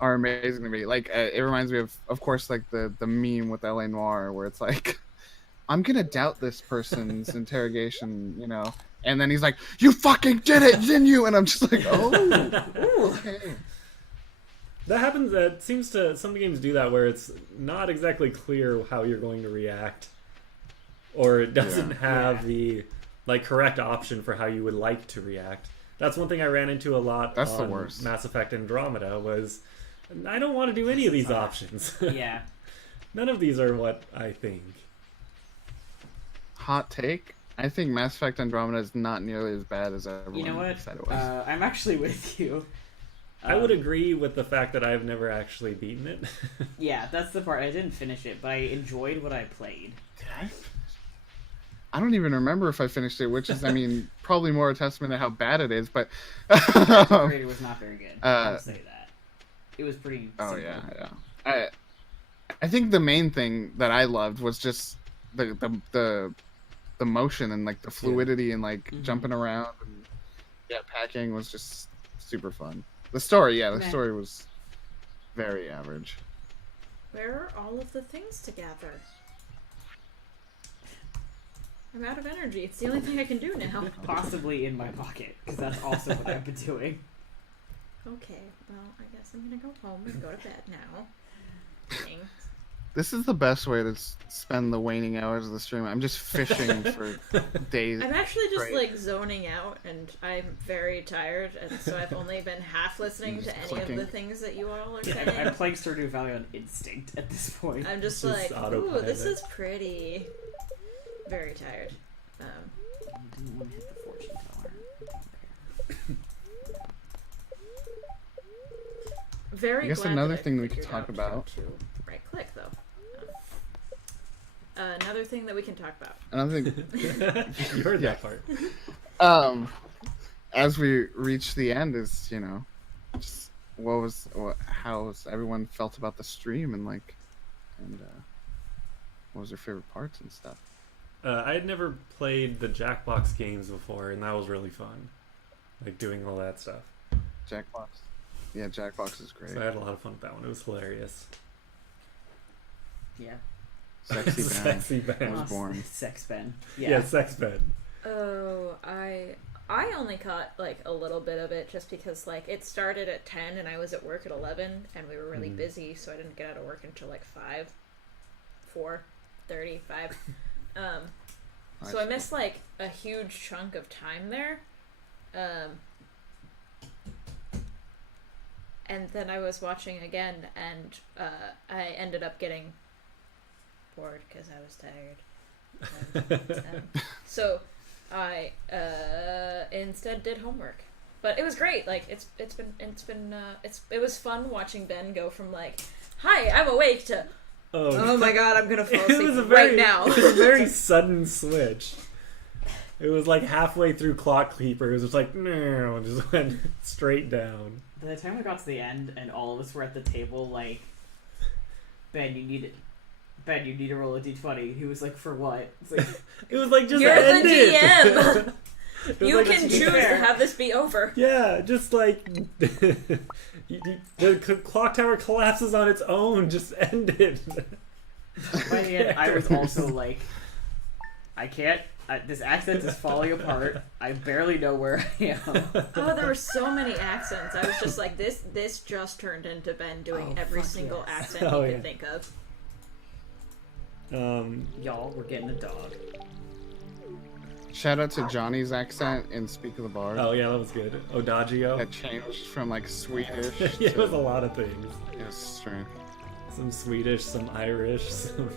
are amazing to me. Like, it reminds me of course, like the meme with LA Noire where it's like, I'm gonna doubt this person's interrogation, you know, and then he's like, "You fucking did it, didn't you?" And I'm just like, "Oh, okay." That happens. That seems to some games do that where it's not exactly clear how you're going to react, or it doesn't have the like correct option for how you would like to react. That's one thing I ran into a lot. That's on the worst. Mass Effect Andromeda was I don't want to do any of these options. Yeah. None of these are what I think. Hot take. I think Mass Effect Andromeda is not nearly as bad as everyone You know what? said it was. I'm actually with you. I would agree with the fact that I've never actually beaten it. Yeah, that's the part. I didn't finish it, but I enjoyed what I played. Did I? I don't even remember if I finished it, which is, I mean, probably more a testament to how bad it is. But It was not very good. I'll say that. It was pretty. oh simple. yeah. I think the main thing that I loved was just the motion and like the fluidity and like jumping around and packing was just super fun. The story, the story was very average. Where are all of the things to gather? I'm out of energy. It's the only thing I can do now. Possibly in my pocket, because that's also what I've been doing. Okay, well, I guess I'm gonna go home and go to bed now. Dang. This is the best way to spend the waning hours of the stream. I'm just fishing for days. I'm actually just Great. like zoning out, and I'm very tired, and so I've only been half listening Just to any clicking. of the things that you all are I'm saying. playing Stardew Valley on instinct at this point. I'm just Just like, ooh, autopilot. this is pretty. Very tired. I didn't want to hit the fortune teller. Very I guess glad another that I thing we could figured talk out about- to right click though. Another thing that we can talk about. Another thing, You heard Yeah. that part. as we reach the end, is just how everyone felt about the stream and what was their favorite parts and stuff. I had never played the Jackbox games before, and that was really fun. Like doing all that stuff. Jackbox, yeah, Jackbox is great. So I had a lot of fun with that one. It was hilarious. Yeah. Sexy Ben. Sexy I Ben. was born. Sex Ben. Yeah, Sex Ben. Oh, I only caught like a little bit of it just because like it started at 10 and I was at work at 11 and we were really busy, so I didn't get out of work until like 4:35. So I missed like a huge chunk of time there. And then I was watching again, and I ended up getting bored because I was tired. So I instead did homework, but it was great. Like it was fun watching Ben go from like, "Hi, I'm awake" to "Oh my god, I'm gonna fall asleep right now." It was a very sudden switch. It was like halfway through Clock Keeper. It was just like, no, just went straight down. By the time we got to the end and all of us were at the table, like, Ben, you need to roll a d20. He was like, for what? It's like, It was like, just You're end the it. DM. It was You like, can to be choose fair. to have this be over. yeah, just like the clock tower collapses on its own. Just end it. by the end, I was also like, I can't. This accent is falling apart. I barely know where I am. Oh, there were so many accents. I was just like, this just turned into Ben doing Oh, every fuck single yes. accent Oh, he yeah. could think of. Y'all, we're getting a dog. Shout out to Johnny's accent in Speak of the Bard. Oh yeah, that was good. Odagio. That changed from like Swedish. Yeah, it was a to, lot of things. it was strange. Some Swedish, some Irish. Some...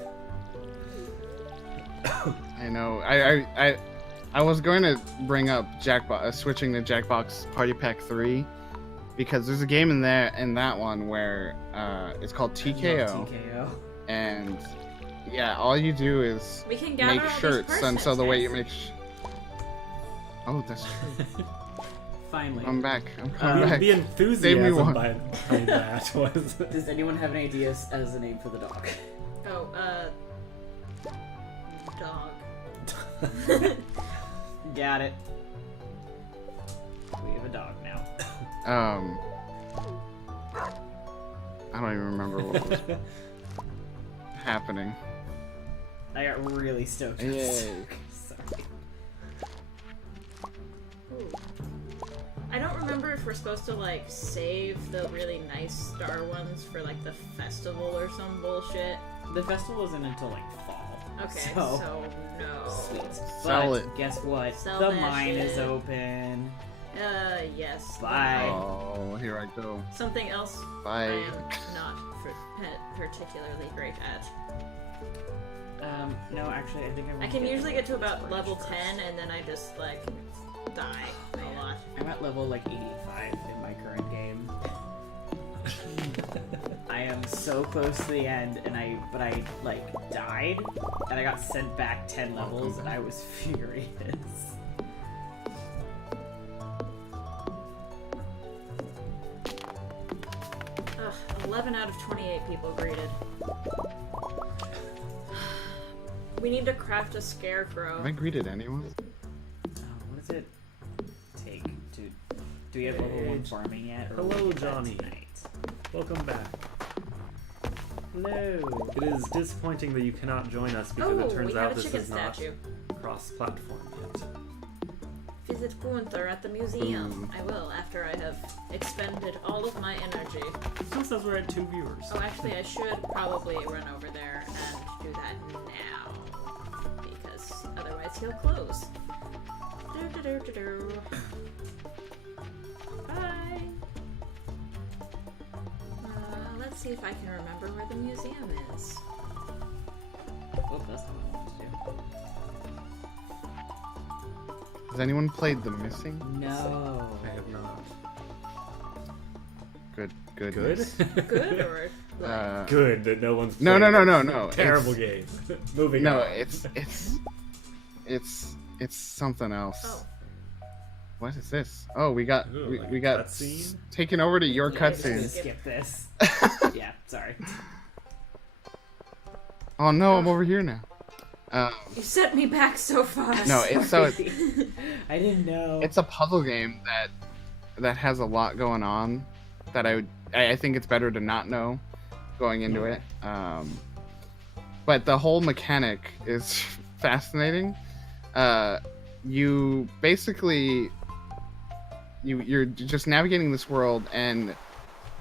I know. I was going to bring up Jackbox, switching to Jackbox Party Pack 3, because there's a game in that one where it's called TKO, TKO. and yeah, all you do is We can gather make all these shirts, and so the way you parts, make. Oh, that's true. Finally. I'm back. I'm coming back. The Save me enthusiasm one. behind that was. Does anyone have any ideas as a name for the dog? Oh, dog. Got it. We have a dog now. I don't even remember what was happening. I got really stoked. on this. Yay. Sorry. Ooh. I don't remember if we're supposed to like save the really nice star ones for like the festival or some bullshit. The festival isn't until like fall. Okay, So- so no. Sweet. Sell But it. guess what? Sell the that mine is shit. open. Yes. Bye. Oh, here I go. Something else I Bye. am not particularly great at. No, actually, I think I can usually get to about level 10 and then I just like die a lot. I'm at level like 85 in my current game. I am so close to the end, and I like died, and I got sent back 10 levels, and I was furious. Ugh, 11 out of 28 people greeted. We need to craft a scarecrow. Have I greeted anyone? What does it take to... Do we have level 1 farming yet? Or Hello, will we get that Johnny. tonight? Welcome back. Hello. It is disappointing that you cannot join us because it turns we out have a this chicken is not statue. cross-platform yet. Visit Gunther at the museum. I will, after I have expended all of my energy. It still says we're at 2 viewers. Oh, actually, I should probably run over there and do that now. Because otherwise he'll close. Do-do-do-do-do. Bye! Let's see if I can remember where the museum is. Oh, that's not what I wanted to do. Has anyone played The Missing? No. I have not. Good. Good? Good or like, Good that no one's No, played no. this terrible game. Moving No, on. it's something else. oh, What is this? Oh, we got Ooh, like we a got cutscene? taken over to your Yeah, just cutscene. Skip this. Yeah, sorry. Oh no, I'm over here now. you sent me back so fast. No, it's so I didn't know. it's a puzzle game that has a lot going on that I think it's better to not know going into it. But the whole mechanic is fascinating. You basically you're just navigating this world, and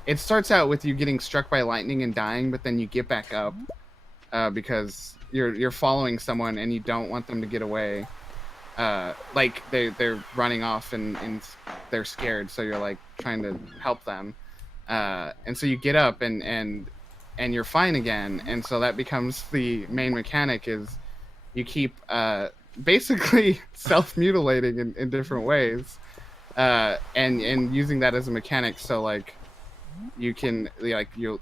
it starts out with you getting struck by lightning and dying, but then you get back up because you're following someone and you don't want them to get away. Like they're running off and they're scared, so you're like trying to help them. And so you get up and you're fine again, and so that becomes the main mechanic. Is you keep basically self-mutilating in different ways, and using that as a mechanic. So like you can you'll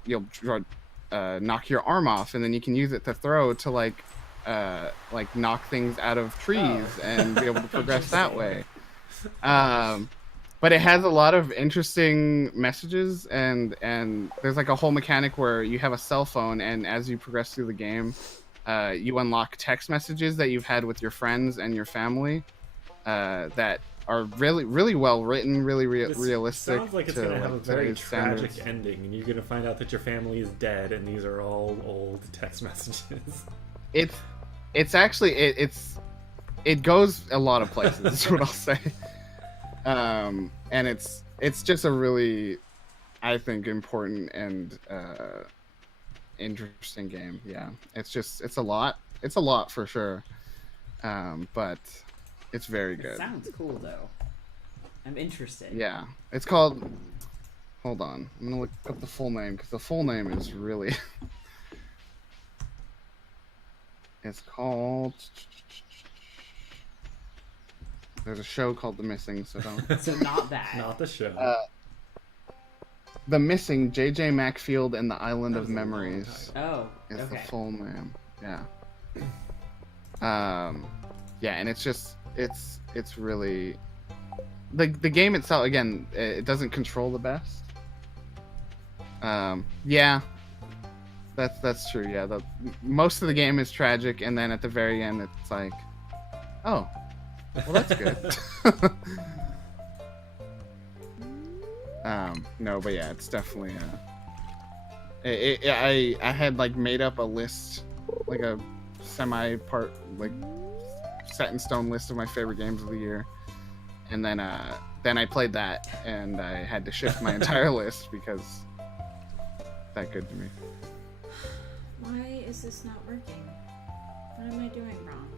knock your arm off, and then you can use it to throw to like knock things out of trees and be able to progress that way. But it has a lot of interesting messages, and there's like a whole mechanic where you have a cell phone, and as you progress through the game, you unlock text messages that you've had with your friends and your family that are really, really well written, really This realistic. sounds like it's to, going to have a very today's tragic standards. ending, and you're going to find out that your family is dead, and these are all old text messages. It's actually it goes a lot of places. Is what I'll say. And it's just a really, I think, important and interesting game. Yeah, it's a lot for sure. But it's very good. It sounds cool though. I'm interested. Yeah, it's called. Hold on, I'm gonna look up the full name because the full name is really. It's called. There's a show called The Missing, so don't. So not that. Not the show. The Missing, J.J. Macfield and the Island That of was a long Memories Oh, is okay. the full name. Yeah. Yeah, and it's just it's really the game itself. Again, it doesn't control the best. Yeah. That's true. Yeah, most of the game is tragic, and then at the very end, it's like, oh, well, that's good. No, but yeah, it's definitely. I had like made up a list, like a semi-part, like set in stone list of my favorite games of the year, and then I played that, and I had to shift my entire list because it's that good to me. Why is this not working? What am I doing wrong?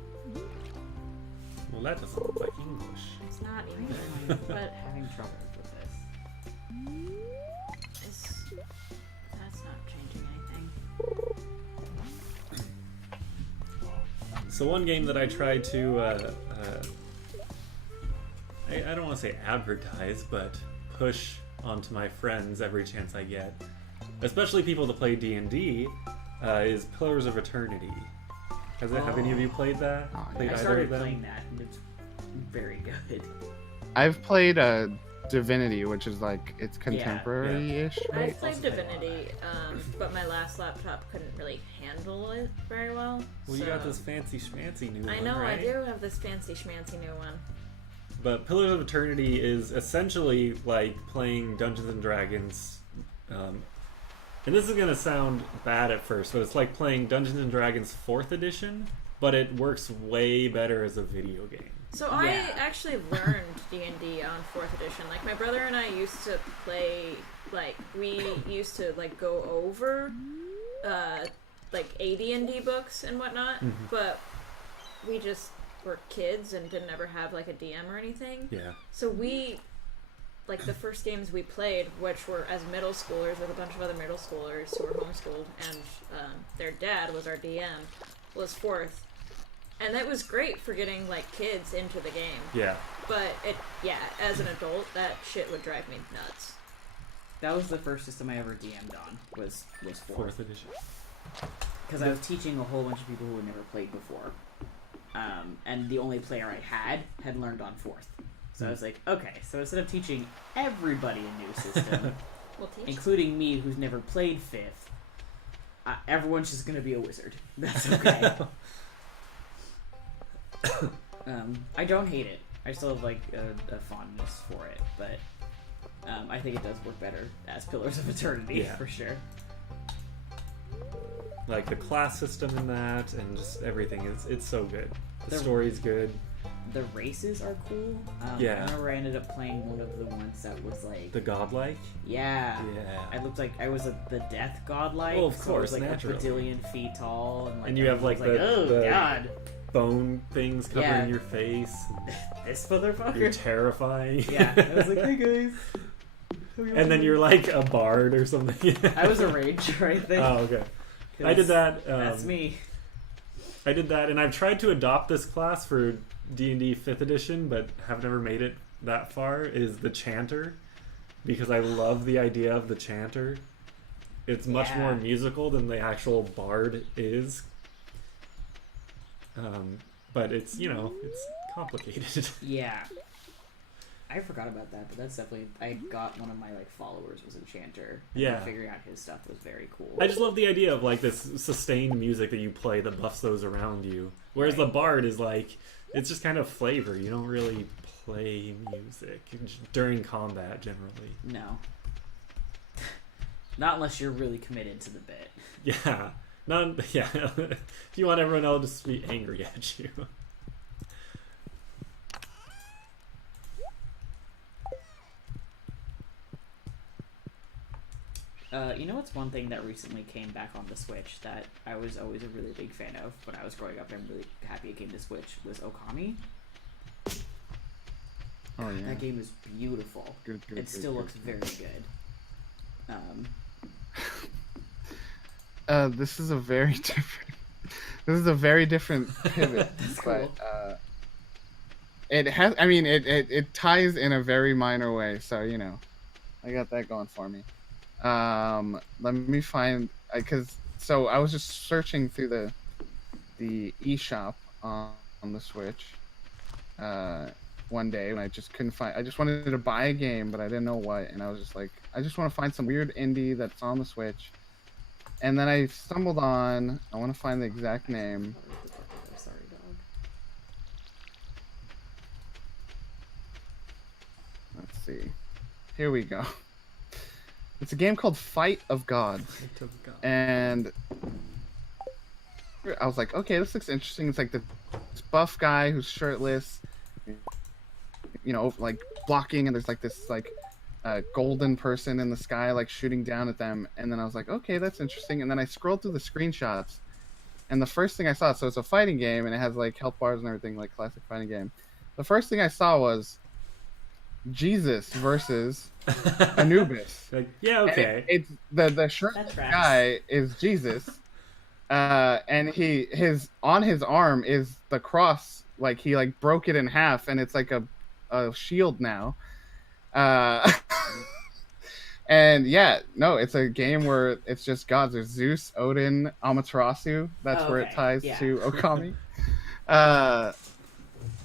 Well, that doesn't look like English. It's not English, but Having trouble with this. that's not changing anything. So one game that I tried to, I don't want to say advertise, but push onto my friends every chance I get, especially people that play D&D, is Pillars of Eternity. Have any of you played that? Oh, yeah. Played I either started of them? playing that, and it's very good. I've played Divinity, which is like it's contemporary-ish. I Right? played Also played a lot of Divinity, but my last laptop couldn't really handle it very well. Well, so... you got this fancy schmancy new I one, know, right? I do have this fancy schmancy new one. But Pillars of Eternity is essentially like playing Dungeons and Dragons And this is gonna sound bad at first, but it's like playing Dungeons and Dragons 4th edition, but it works way better as a video game. So I actually learned D&D on 4th edition. Like, my brother and I used to play, like, we used to, like, go over, like, AD&D books and whatnot, but we just were kids and didn't ever have, like, a DM or anything. Yeah. So we, like, the first games we played, which were as middle schoolers with a bunch of other middle schoolers who were homeschooled, and their dad was our DM, was 4th. And that was great for getting, like, kids into the game. Yeah. But, as an adult, that shit would drive me nuts. That was the first system I ever DM'd on, was 4th. 4th edition. Because I was teaching a whole bunch of people who had never played before. And the only player I had learned on 4th. So I was like, okay, so instead of teaching everybody a new system, We'll teach. including me who's never played 5th, everyone's just going to be a wizard. That's okay. I don't hate it. I still have like a fondness for it, but I think it does work better as Pillars of Eternity for sure. Like the class system in that, and just everything it's so good. The story's good. The races are cool. I remember I ended up playing one of the ones that was like the godlike. Yeah. Yeah. I looked like I was the death godlike. Oh, of so course, I was like naturally. a badillion feet tall, and like And you have like the god, bone things covering Yeah. your face. this motherfucker. You're terrifying. Yeah, I was like, hey guys. And then you're like a bard or something. I was a ranger, I think. Oh, okay. I did that. That's me. I did that, and I've tried to adopt this class for D&D 5th edition, but have never made it that far, is the Chanter, because I love the idea of the Chanter. It's much more musical than the actual bard is. But it's, it's complicated. Yeah. I forgot about that, but that's definitely... I got one of my, like, followers was a chanter. Yeah. And figuring out his stuff was very cool. I just love the idea of, like, this sustained music that you play that buffs those around you. Whereas the bard is, like, it's just kind of flavor. You don't really play music during combat, generally. No. Not unless you're really committed to the bit. Yeah. If you want everyone else to be angry at you. You know what's one thing that recently came back on the Switch that I was always a really big fan of when I was growing up, and I'm really happy it came to Switch, was Okami. Oh yeah. That game is beautiful. It still looks very good. This is a very different. This is a very different pivot, That's but cool. it has. I mean, it ties in a very minor way, so I got that going for me. Let me find so I was just searching through the eShop on the Switch one day, and I just couldn't find. I just wanted to buy a game, but I didn't know what, and I was just like, I just want to find some weird indie that's on the Switch. And then I stumbled on. I want to find the exact name. Sorry, dog. Let's see. Here we go. It's a game called Fight of Gods. And I was like, okay, this looks interesting. It's like this buff guy who's shirtless, like blocking, and there's like this golden person in the sky like shooting down at them. And then I was like, okay, that's interesting. And then I scrolled through the screenshots, and the first thing I saw, so it's a fighting game, and it has like health bars and everything, like classic fighting game. The first thing I saw was Jesus versus Anubis. Like, yeah, okay. It's the shirtless guy is Jesus, and his on his arm is the cross. Like he broke it in half, and it's like a shield now. And it's a game where it's just gods. There's Zeus, Odin, Amaterasu. That's where it ties to Okami.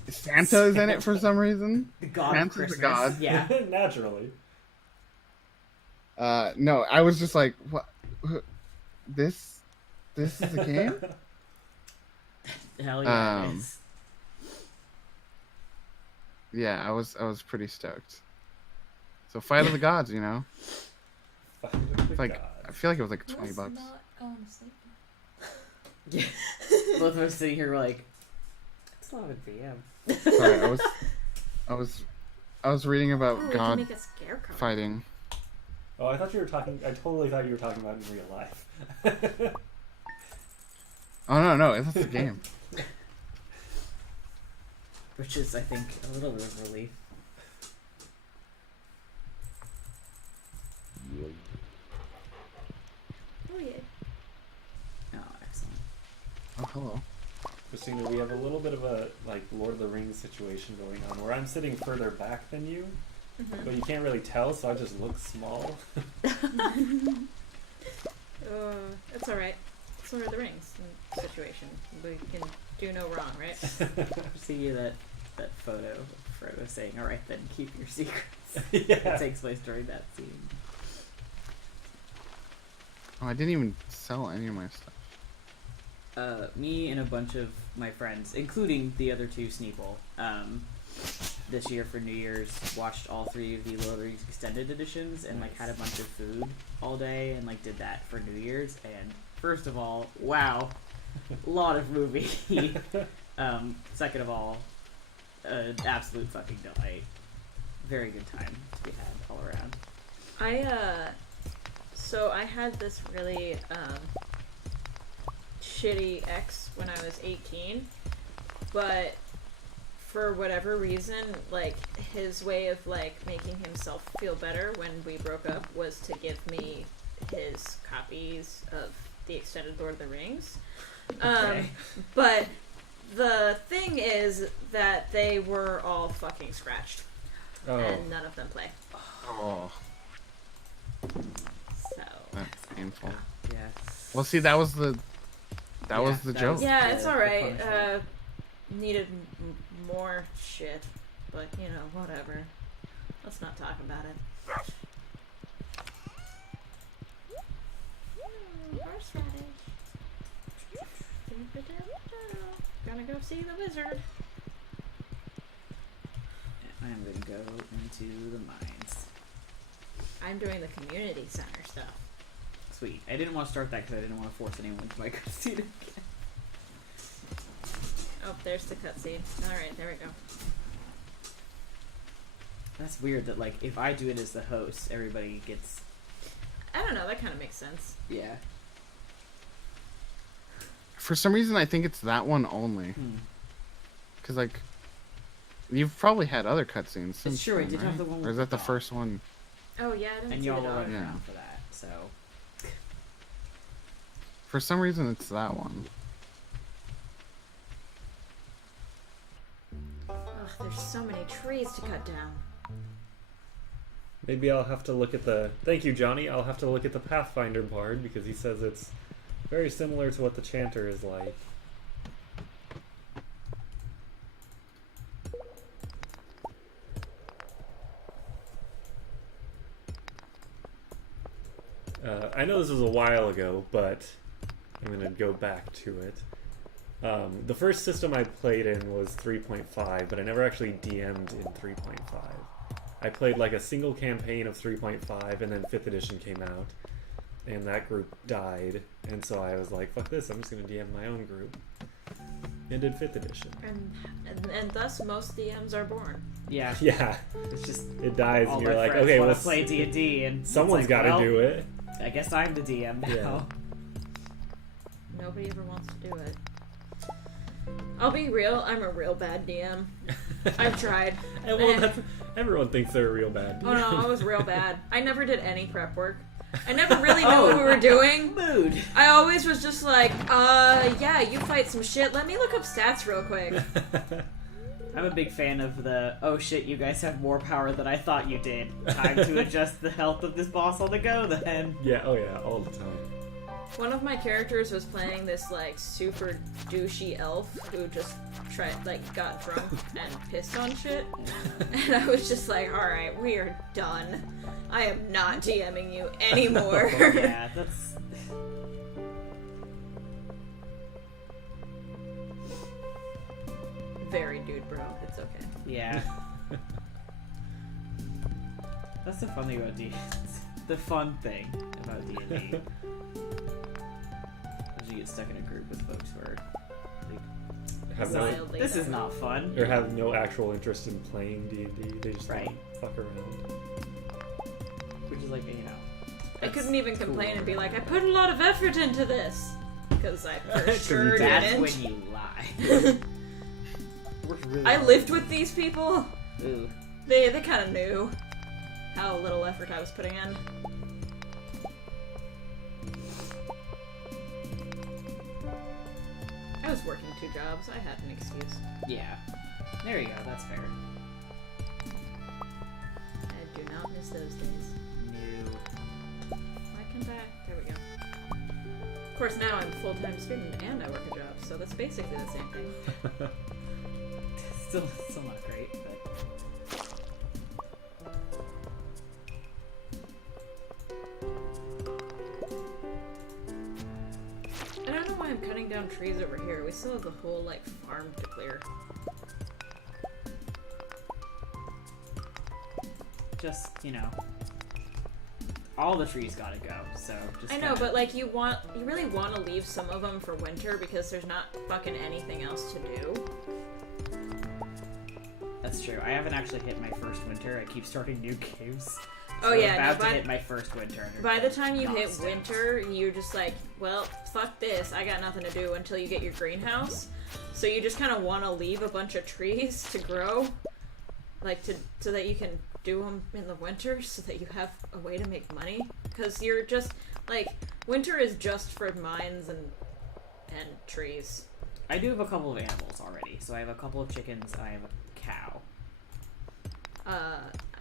Santa is in it for some reason. The god Santa's of Christmas. a god. Yeah. Naturally. No, I was just like, what? This is a game? Hell yeah, it is. Yeah, I was pretty stoked. So Fight of the Gods, Fight of the It's like gods. I feel like it was like $20. Not going to sleep. Yeah. Both of us sitting here were like, it's 11 p.m. Sorry, I was reading about Oh, we can God make a scarecrow. fighting. Oh, I totally thought you were talking about in real life. Oh no, that's the game. Which is, I think, a little bit of relief. Oh yeah. Oh, excellent. Oh hello. Christina, we have a little bit of a like Lord of the Rings situation going on where I'm sitting further back than you, but you can't really tell, so I just look small. It's alright. It's Lord of the Rings situation. We can do no wrong, right? See that photo of Frodo saying, "Alright then, keep your secrets." Yeah. It takes place during that scene. Oh, I didn't even sell any of my stuff. Me and a bunch of my friends, including the other two Sneeple, this year for New Year's, watched all 3 of the Lord of the Rings extended editions and like had a bunch of food all day and like did that for New Year's. And first of all, wow, a lot of movie. Second of all, absolute fucking delight. Very good time to be had all around. So I had this really shitty ex when I was 18, but for whatever reason, like, his way of like making himself feel better when we broke up was to give me his copies of the extended Lord of the Rings. Okay. But the thing is that they were all fucking scratched, and none of them play. Oh, So that's painful. Yes. Well, see, that was the that joke. was- yeah, the- it's the all right. punishment. Needed more shit, but you know, whatever. Let's not talk about it. Horseradish. Gonna go see the wizard. I am going to go into the mines. I'm doing the community center stuff. Sweet. I didn't want to start that because I didn't want to force anyone to my cutscene again. Oh, there's the cutscene. Alright, there we go. That's weird that, like, if I do it as the host, everybody gets... I don't know, that kind of makes sense. Yeah. For some reason, I think it's that one only. Hmm. Because, like, you've probably had other cutscenes since It's true, I then, did have right? the one Or with is that the the dog. first one? Oh yeah, I didn't And see y'all the were dog. running Yeah. around for that, so... For some reason, it's that one. Ugh, there's so many trees to cut down. Maybe I'll have to look at the... Thank you, Johnny. I'll have to look at the Pathfinder bard because he says it's very similar to what the Chanter is like. I know this was a while ago, but I'm going to go back to it. The first system I played in was 3.5, but I never actually DM'd in 3.5. I played like a single campaign of 3.5, and then 5th edition came out, and that group died, and so I was like, fuck this, I'm just going to DM my own group. And did 5th edition. And thus most DMs are born. Yeah. Yeah, It's just... it dies, all and you're my like, friends okay, wanna well, play D&D, and it's someone's like, got to well, do it. I guess I'm the DM now. Yeah. Nobody ever wants to do it. I'll be real, I'm a real bad DM. I've tried. And well, that's, everyone thinks they're a real bad. Oh no, I was real bad. I never did any prep work. I never really knew what we were doing. Mood. I always was just like, yeah, you fight some shit. Let me look up stats real quick. I'm a big fan of the, oh shit, you guys have more power than I thought you did. Time to adjust the health of this boss on the go then. Yeah, oh yeah, all the time. One of my characters was playing this like super douchey elf who just got drunk and pissed on shit. And I was just like, alright, we are done. I am not DMing you anymore. Yeah, that's... Very dude bro, it's okay. Yeah. That's the fun thing about D&D. the fun thing about D&D. Is you get stuck in a group with folks who are like, Have Wildly this is dumb. not fun. or have no actual interest in playing D&D. They just Right. fuck around. Which is like, I couldn't even complain and be like, I put a lot of effort into this. Because I for sure that's didn't. when you lie. Worked really I hard. lived with these people. Ooh. They kind of knew how little effort I was putting in. I was working 2 jobs. I had an excuse. Yeah. There you go, that's fair. I do not miss those days. New. I come back. There we go. Of course, now I'm a full-time student and I work a job, so that's basically the same thing. Still not great, but I don't know why I'm cutting down trees over here. We still have the whole, like, farm to clear. just, you know, all the trees gotta go, so just I know, kinda- but like you really want to leave some of them for winter because there's not fucking anything else to do. That's true. I haven't actually hit my first winter. I keep starting new games. Oh So yeah, I'm no, about to hit my first winter. and by the time you not hit stoked. winter, you're just like, well, fuck this. I got nothing to do until you get your greenhouse. So you just kind of want to leave a bunch of trees to grow, like so that you can do them in the winter, so that you have a way to make money. Because you're just like, winter is just for mines and trees. I do have a couple of animals already. So I have a couple of chickens and I have a cow.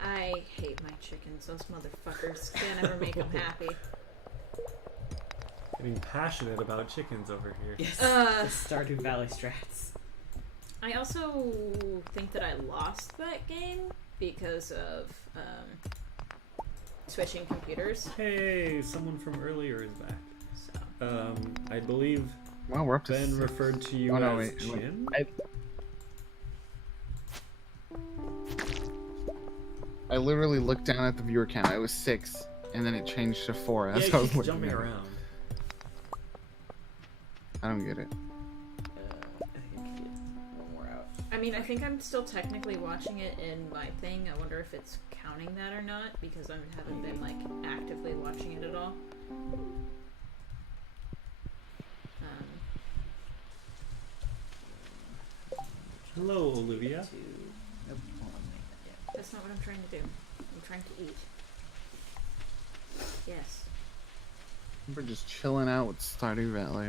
I hate my chickens. Those motherfuckers can't ever make them happy. Getting passionate about chickens over here. Yes. Uh, the Stardew Valley strats. I also think that I lost that game because of switching computers. Hey, someone from earlier is back. So I believe Well, we're up to Ben six. referred to you Oh, no, as wait. Chin. I literally looked down at the viewer count. It was 6, and then it changed to 4. That's Yeah, how I he was keeps looking jumping at it. around. I don't get it. I think I can get one more out. I mean, I think I'm still technically watching it in my thing. I wonder if it's counting that or not because I haven't been like actively watching it at all. Hello, Olivia. Two. Nope, won't let me make that yet. That's not what I'm trying to do. I'm trying to eat. Yes. We're just chilling out with Stardew Valley.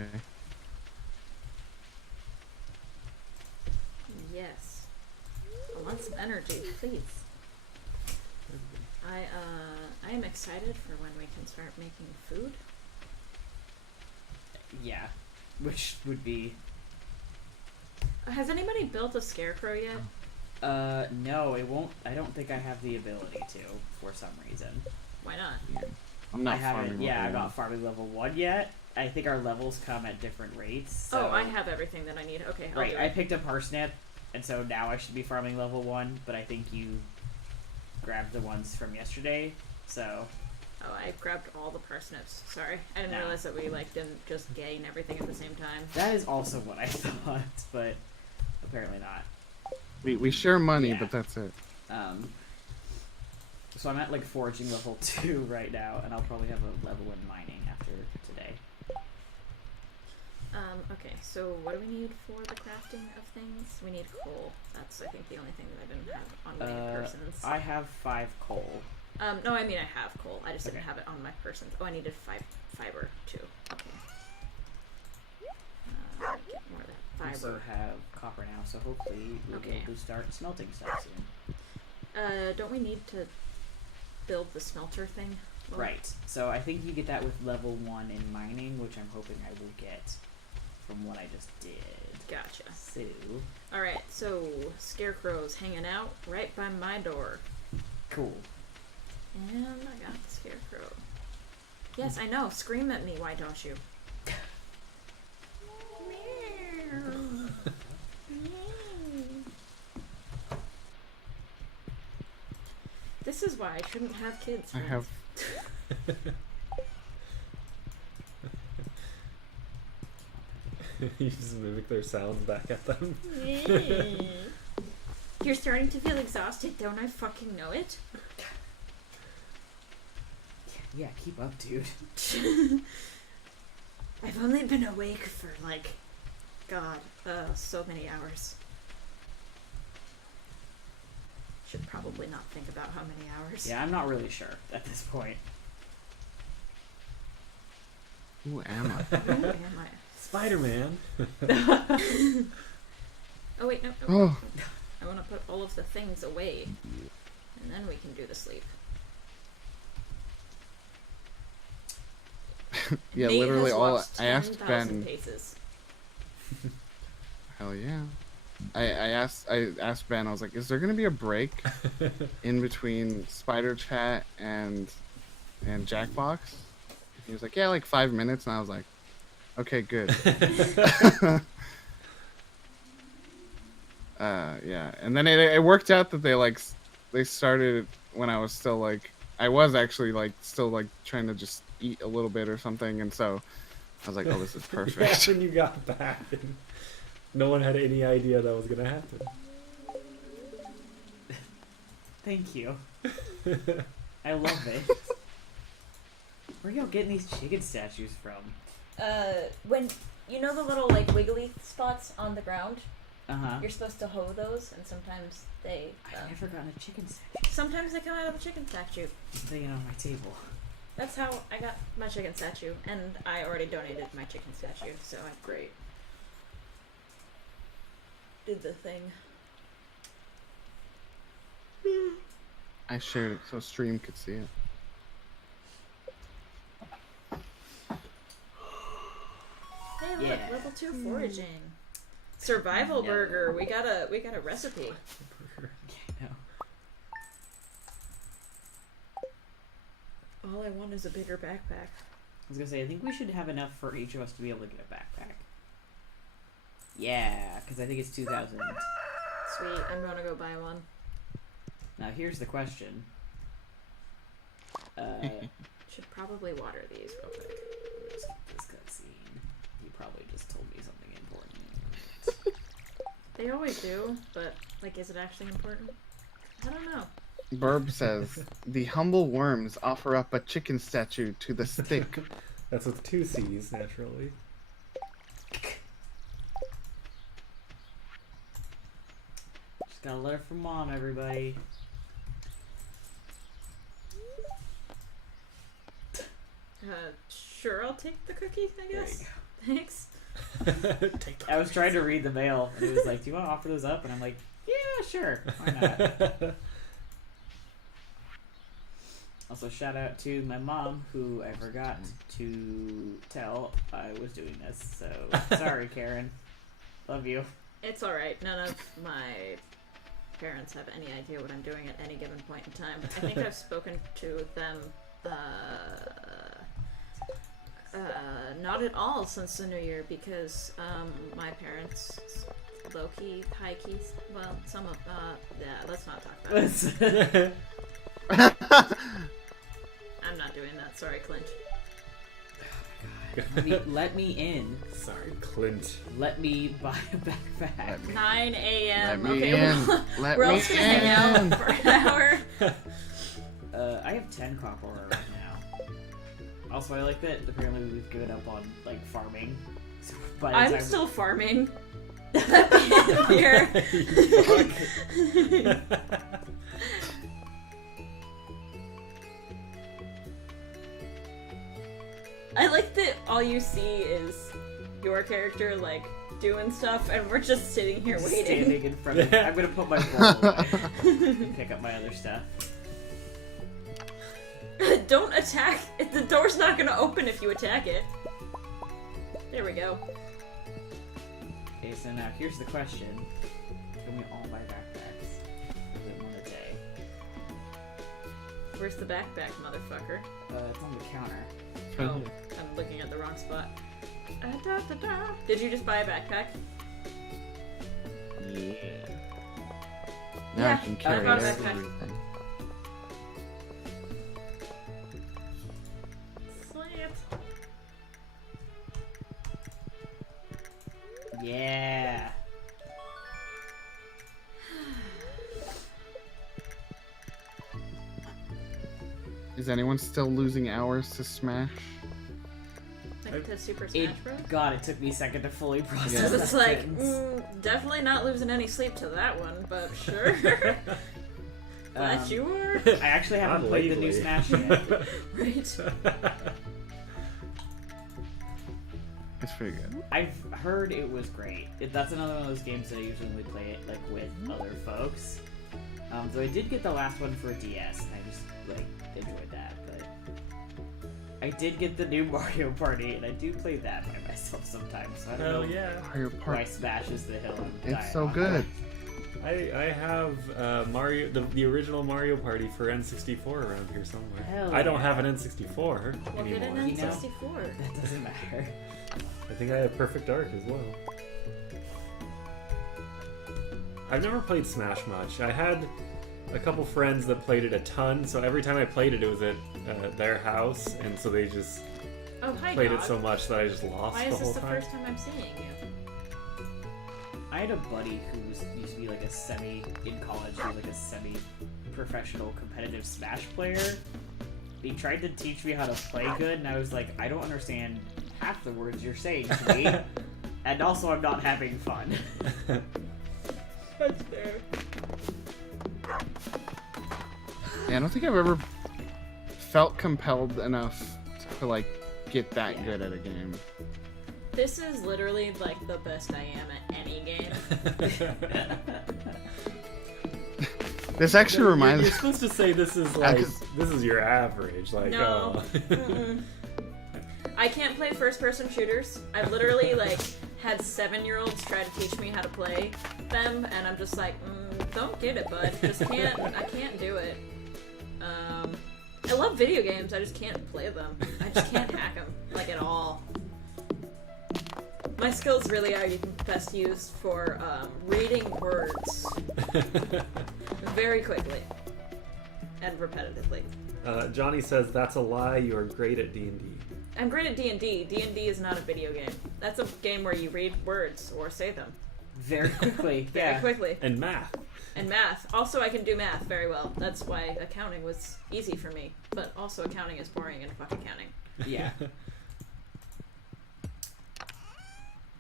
Yes. I want some energy, please. I am excited for when we can start making food. Yeah. Which would be... Has anybody built a scarecrow yet? No, it won't. I don't think I have the ability to, for some reason. Why not? I'm not I haven't, farming yeah, I'm level not farming level 1 yet. I think our levels come at different rates. So... Oh, I have everything that I need. Okay, I'll Right, do I it. picked up parsnip, and so now I should be farming level 1, but I think you grabbed the ones from yesterday, so... Oh, I grabbed all the parsnips. Sorry. I didn't No. realize that we, like, didn't just gain everything at the same time. That is also what I thought, but apparently not. We share money, Yeah. but that's it. So I'm at, like, foraging level 2 right now, and I'll probably have a level in mining after today. Okay, so what do we need for the crafting of things? We need coal. That's, I think, the only thing that I didn't have on my persons. I have 5 coal. No, I mean I have coal. I just didn't Okay. have it on my persons. Oh, I needed fiber, too. Okay. Get more of that I also fiber. have copper now, so hopefully we'll be Okay. able to start smelting stuff soon. Don't we need to build the smelter thing? Well, Right. So I think you get that with level 1 in mining, which I'm hoping I will get from what I just did. Gotcha. So, Alright, so scarecrows hanging out right by my door. cool. And I got the scarecrow. Yes, I know. Scream at me, why don't you? This is why I shouldn't have kids. I friends. have You just mimic their sounds back at them. You're starting to feel exhausted, don't I fucking know it? Yeah, keep up, dude. I've only been awake for like, God, so many hours. Should probably not think about how many hours. Yeah, I'm not really sure at this point. Who am I? Who am I? Spider-Man. Oh wait, no. Oh, I want to put all of the things away, and then we can do the sleep. yeah, Nate literally has all. walked I asked 10,000 Ben. paces. Hell yeah. I asked Ben. I was like, "Is there gonna be a break in between Spider Chat and Jackbox?" He was like, "Yeah, like 5 minutes." And I was like, "Okay, good." Yeah, and then it worked out that they started when I was still like I was actually like still like trying to just eat a little bit or something, and so I was like, "Oh, this is Yeah, perfect." when you got back, and no one had any idea that was gonna happen. Thank you. I love it. Where y'all getting these chicken statues from? When you know the little like wiggly spots on the ground, Uh-huh. you're supposed to hoe those, and sometimes they. I've never gotten a chicken statue. Sometimes they come out of the chicken statue. Just laying on my table. That's how I got my chicken statue, and I already donated my chicken statue, so I Great. did the thing. I shared it so stream could see it. Hey, look, Yeah. level 2 foraging. Survival No. burger. We got a recipe. Yeah, I know. All I want is a bigger backpack. I was gonna say, I think we should have enough for each of us to be able to get a backpack. Yeah, because I think it's 2,000. Sweet, I'm gonna go buy one. Now here's the question. Should probably water these real quick. Let's skip this cutscene. You probably just told me something important. They always do, but like, is it actually important? I don't know. Burb says, "The humble worms offer up a chicken statue to the stick." That's with 2 C's, naturally. Just got a letter from Mom, everybody. Sure, I'll take the cookie, I There you guess. go. Thanks. Take the I was trying to read the mail, and it was like, "Do you want to offer those up?" And I'm like, "Yeah, sure. Why not?" Also, shout out to my mom, who I forgot to tell I was doing this. So sorry, Karen. Love you. It's alright. None of my parents have any idea what I'm doing at any given point in time. I think I've spoken to them not at all since the new year because my parents low-key, high-key, well, some of, yeah, let's not talk about it. I'm not doing that. Sorry, Clint. Let me in. Sorry, Clint. Let me buy a backpack. Let me- 9 a.m. Let me Okay, in. Let we're all me just gonna hang in. out for an hour. I have 10 copper ore right now. Also, I like that apparently we've given up on like farming. So by the I'm time- still farming. Here. I like that all you see is your character like doing stuff, and we're just sitting here waiting. Standing in front of me. I'm gonna put my bowl away and pick up my other stuff. Don't attack. The door's not gonna open if you attack it. There we go. Okay, so now here's the question. Can we all buy backpacks? Is it one a day? Where's the backpack, motherfucker? It's on the counter. Oh, I'm looking at the wrong spot. Did you just buy a backpack? Yeah. Now Yeah, I can I carry bought a everything. backpack. Yeah. Is anyone still losing hours to Smash? Like to Super Smash Bros. God, it took me a second to fully process Yeah. that It's like, sentence. definitely not losing any sleep to that one, but sure. Glad you were. I actually haven't Not played the new legally. Smash yet. Right. It's pretty good. I've heard it was great. That's another one of those games that I usually only play it like with other folks. So I did get the last one for DS, and I just like enjoyed that. But I did get the new Mario Party, and I do play that by myself sometimes. So I don't Hell know yeah. Mario why Party. Smash is the hill I'm It's dying so on. good. I have Mario the original Mario Party for N64 around here somewhere. Hell I don't yeah. have an N64 Well, get anymore. an You know? N64. That doesn't matter. I think I have Perfect Dark as well. I've never played Smash much. I had a couple friends that played it a ton, so every time I played it, it was at their house, and so they just Oh, hi, played dog. it so much that I just lost Why the is whole this the time. first time I'm seeing you? I had a buddy who used to be like in college, he was like a semi-professional competitive Smash player. He tried to teach me how to play good, and I was like, I don't understand half the words you're saying to me, and also I'm not having fun. That's fair. Yeah, I don't think I've ever felt compelled enough to like get that Yeah. good at a game. This is literally like the best I am at any game. This actually reminds You're supposed to say this is like 'cause- this is your average. Like, No. oh. Mm-mm. I can't play first-person shooters. I've literally like had 7-year-olds try to teach me how to play them, and I'm just like, don't get it, bud. Just can't. I can't do it. I love video games. I just can't play them. I just can't hack them like at all. My skills really are best used for reading words very quickly and repetitively. Johnny says that's a lie. You are great at D&D. I'm great at D&D. D&D is not a video game. That's a game where you read words or say them Very quickly, very yeah. quickly. And math. And math. Also, I can do math very well. That's why accounting was easy for me. But also, accounting is boring and fuck accounting. Yeah.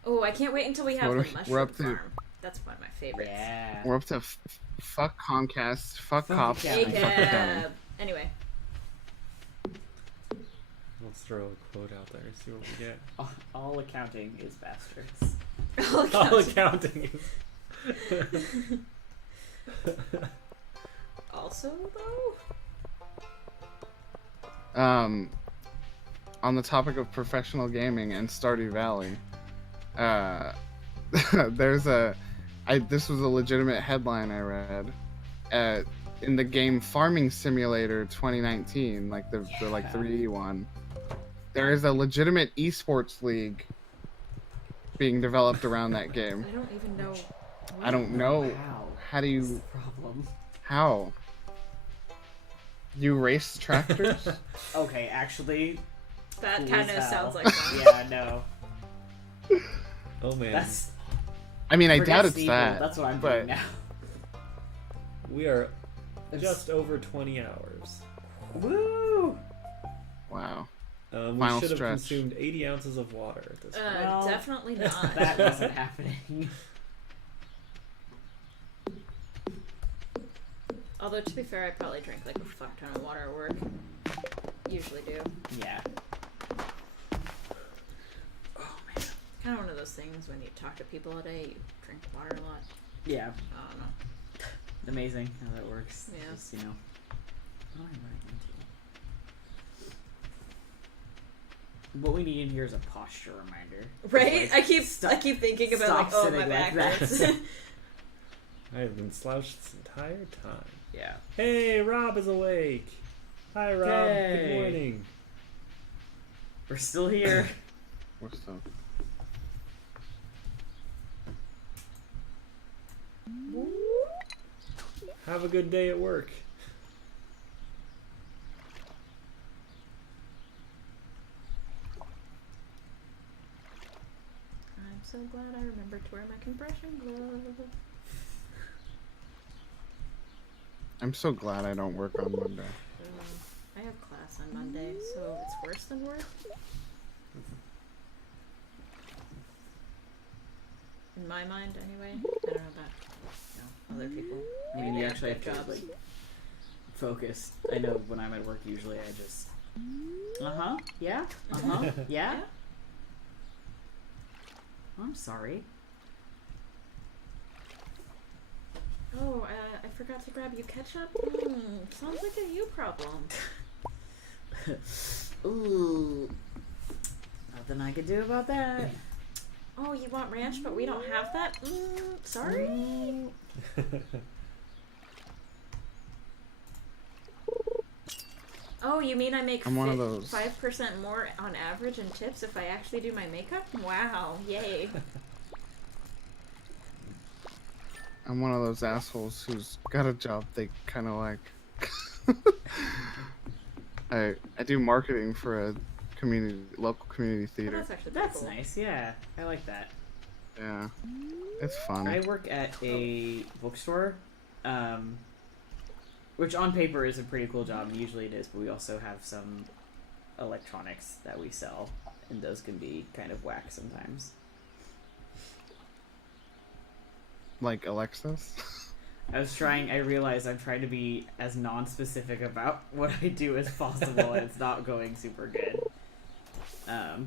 Oh, I can't wait until we have What are the we- mushroom we're up to- farm. That's one of my favorites. Yeah. we're up to fuck Comcast, fuck Fuck cops, yeah. Hey, and fuck accounting. Gab. Anyway, Let's throw a quote out there. See what we get. All accounting is bastards. All accounting is. also though, On the topic of professional gaming and Stardew Valley, there's this was a legitimate headline I read. In the game Farming Simulator 2019, like the like Yeah. 3D one, there is a legitimate esports league being developed around that game. I don't even know. I don't know. How? How do What's you? the problem? How? You race tractors? Okay, actually, That cool kind as of hell. sounds like fun. Yeah, no. Oh man, That's. I mean, I forget doubt it's Steeple, that. That's what I'm but doing now. we are It's- just over 20 hours. Woo! Wow. We Final should have stretch. consumed 80 ounces of water at this point. Well, Definitely not. That wasn't happening. Although to be fair, I probably drink like a fuck ton of water at work. Usually do. Yeah. Kind of one of those things when you talk to people all day, you drink water a lot. Yeah. I don't know. Amazing how that works. Yeah. Just, you know. What am I running into? What we need in here is a posture reminder. Right? Like, I keep thinking about like, stop oh, my sitting back like hurts. that. I have been slouched this entire time. Yeah. Hey, Rob is awake. Hi, Rob. Hey. Good morning. We're still here. What's up? Have a good day at work. I'm so glad I remembered to wear my compression glove. I'm so glad I don't work on Monday. I have class on Monday, so it's worse than worse. In my mind, anyway. I don't know about other people. I mean, you actually have to like focus. I know when I'm at work, usually I just yeah, yeah. Yeah. I'm sorry. Oh, I forgot to grab you ketchup. Sounds like a you problem. Ooh, nothing I could do about that. Oh, you want ranch, but we don't have that? Sorry? Oh, you mean I make I'm one of those. 5% more on average in tips if I actually do my makeup? Wow, yay. I'm one of those assholes who's got a job they kind of like. I do marketing for a local community Oh, theater. that's actually pretty That's cool. nice. Yeah, I like that. Yeah, it's fun. I work at a bookstore, which on paper is a pretty cool job, and usually it is, but we also have some electronics that we sell, and those can be kind of whack sometimes. Like Alexis. I realized I'm trying to be as non-specific about what I do as possible, and it's not going super good. I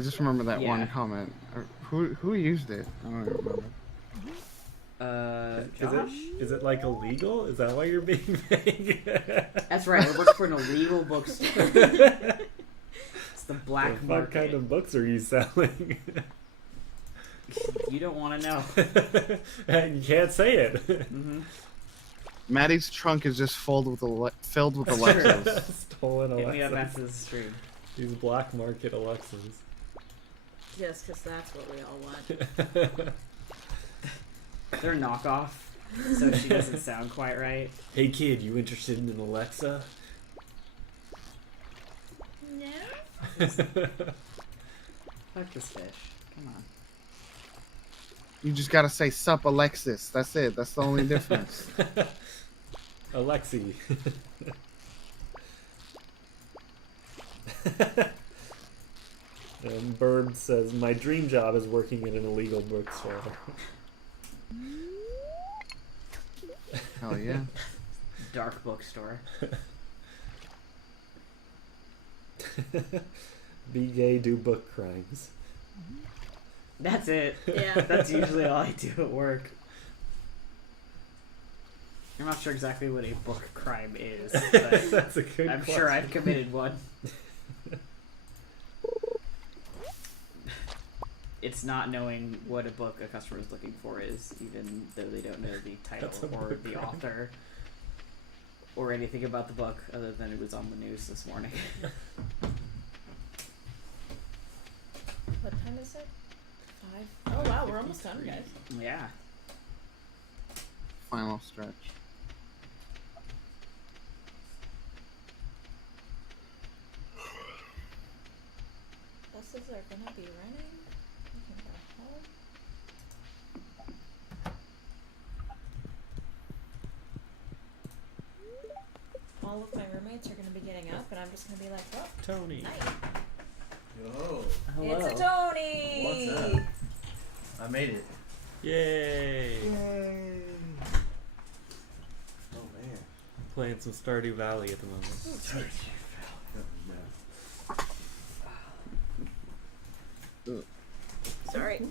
just remember that Yeah. one comment. Who used it? I don't even remember. Josh? Is it like illegal? Is that why you're being vague? That's right, I work for an illegal bookstore. It's the black What market. kind of books are you selling? You don't want to know. You can't say it. Mm-hmm. Maddie's trunk is just filled with Alexis. Stolen Hit me up Alexas. after the stream. These black market Alexas. Yes, because that's what we all want. They're knockoff, so she doesn't sound quite right. Hey kid, you interested in an Alexa? No? Fuck this fish. Come on. You just gotta say "Sup, Alexis." That's it. That's the only difference. Alexi. And Bird says, my dream job is working in an illegal bookstore. Hell yeah. Dark bookstore. Be gay, do book crimes. That's it. Yeah. That's usually all I do at work. I'm not sure exactly what a book crime is, but That's a good I'm question. sure I've committed one. It's not knowing what a book a customer is looking for is, even though they don't know the title That's a or book the crime. author or anything about the book other than it was on the news this morning. What time is it? 5. Oh wow, we're almost done, guys. Yeah. Final stretch. Buses are gonna be running. We can go home. All of my roommates are gonna be getting up, and I'm just gonna be like, well, Tony. night. Yo, Hello. It's a Tony! What's up? I made it. Yay! Oh man. Playing some Stardew Valley at the moment. Sorry. Alright.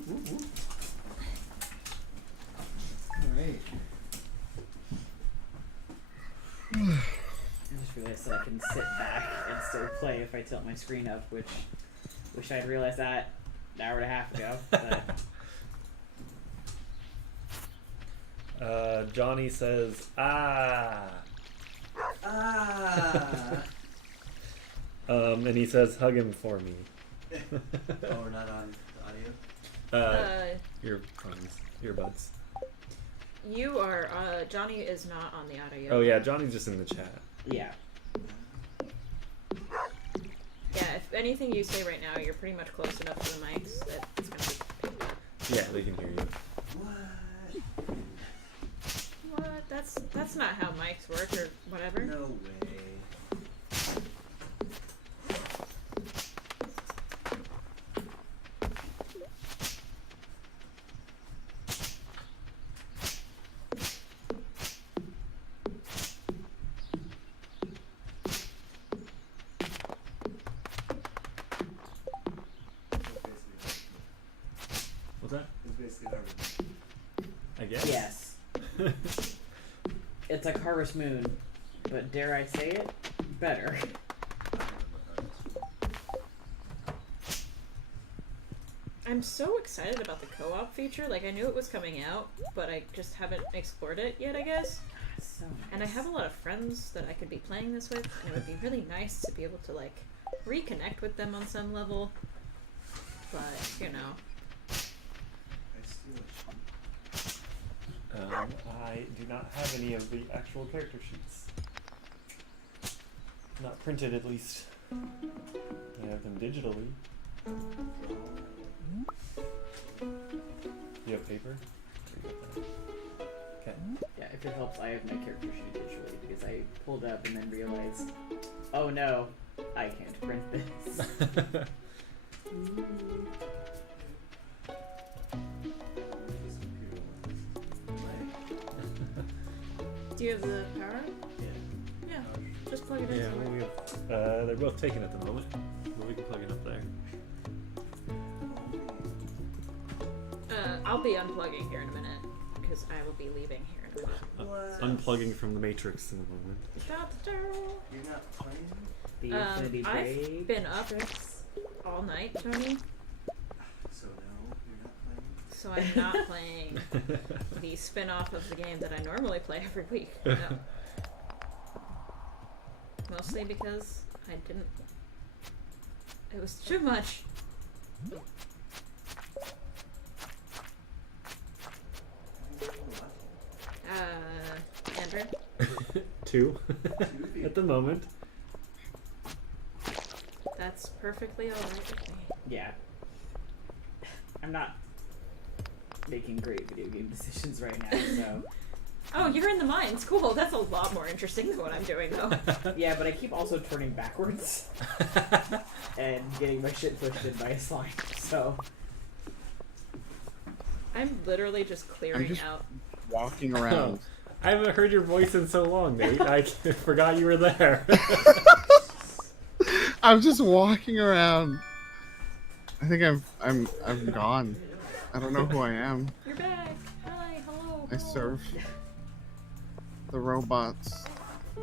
I just realized that I can sit back and still play if I tilt my screen up, which wish I'd realized that an hour and a half ago. But Johnny says, ah. And he says, hug him for me. Oh, we're not on the audio? Earbuds. You are, Johnny is not on the audio. Oh yeah, Johnny's just in the chat. yeah. Yeah, if anything you say right now, you're pretty much close enough to the mics that it's gonna be picked up. Yeah, they can hear you. What? What? That's not how mics work or whatever. No way. What's that? It's basically Harvard. I guess. Yes. It's like Harvest Moon, but dare I say it, better. I'm so excited about the co-op feature. Like, I knew it was coming out, but I just haven't explored it yet, I guess. So And I have a lot of friends that I could be playing this with, and it would be really nice to be able to, like, reconnect with them on some level. But, you know. I steal it. I do not have any of the actual character sheets. Not printed, at least. I have them digitally. You have paper? Okay. yeah, if it helps, I have my character sheet digitally because I pulled up and then realized, oh no, I can't print this. This computer was. Do you have the power? Yeah. Yeah, just plug it in. Yeah, somewhere. we have, they're both taken at the moment, but we can plug it up there. I'll be unplugging here in a minute, because I will be leaving here in a minute. What? Unplugging from the Matrix in a moment. You're not playing? The Infinity I've Blade. been up all night, Tony, So no, you're not playing? so I'm not playing the spin-off of the game that I normally play every week. No. Mostly because I didn't... It was too much. Andrew? 2 at the moment. That's perfectly alright with me. Yeah. I'm not making great video game decisions right now, so. Oh, you're in the mines. Cool. That's a lot more interesting than what I'm doing, though. Yeah, but I keep also turning backwards and getting my shit pushed in by a slime, so. I'm literally just clearing just- out. Walking around. I haven't heard your voice in so long, Nate. I forgot you were there. I'm just walking around. I think I'm gone. I don't know who I am. You're back. Hi. Hello. I serve the robots. I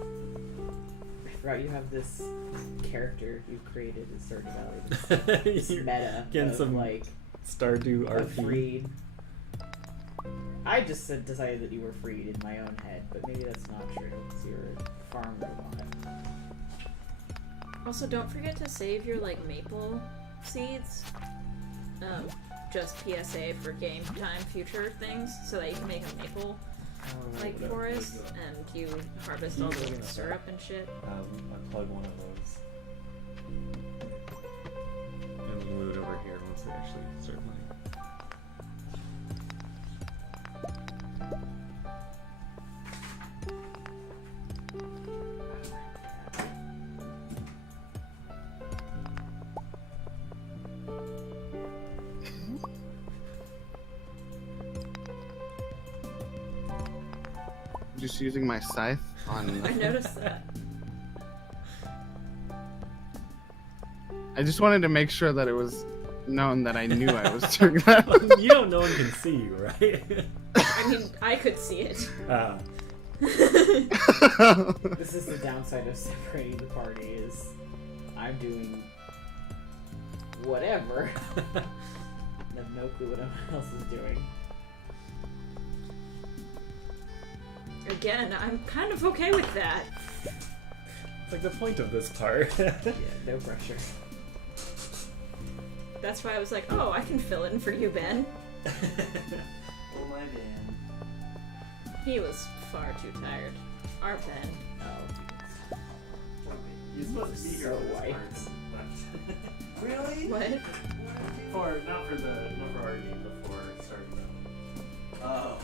forgot you have this character you've created in Stardew Valley. This You're meta getting of, some like, Stardew a RP. freed. I just decided that you were freed in my own head, but maybe that's not true, because you're a farm robot. Also, don't forget to save your, like, maple seeds. Just PSA for game time future things, so that you can make a maple, like, forest, and you harvest all the syrup and shit. I plug one of those. And we move it over here once we actually start playing. Just using my scythe on. I noticed that. I just wanted to make sure that it was known that I knew I was doing that. You know no one can see you, right? I mean, I could see it. This is the downside of separating the party, is I'm doing whatever. I have no clue what everyone else is doing. Again, I'm kind of okay with that. It's like the point of this part. Yeah, no pressure. That's why I was like, oh, I can fill in for you, Ben. Oh my Dan. He was far too tired. Our Ben. Oh, You're supposed to be here So on this white. part. Really? What? Not for our game, but for Stardew Valley. Oh.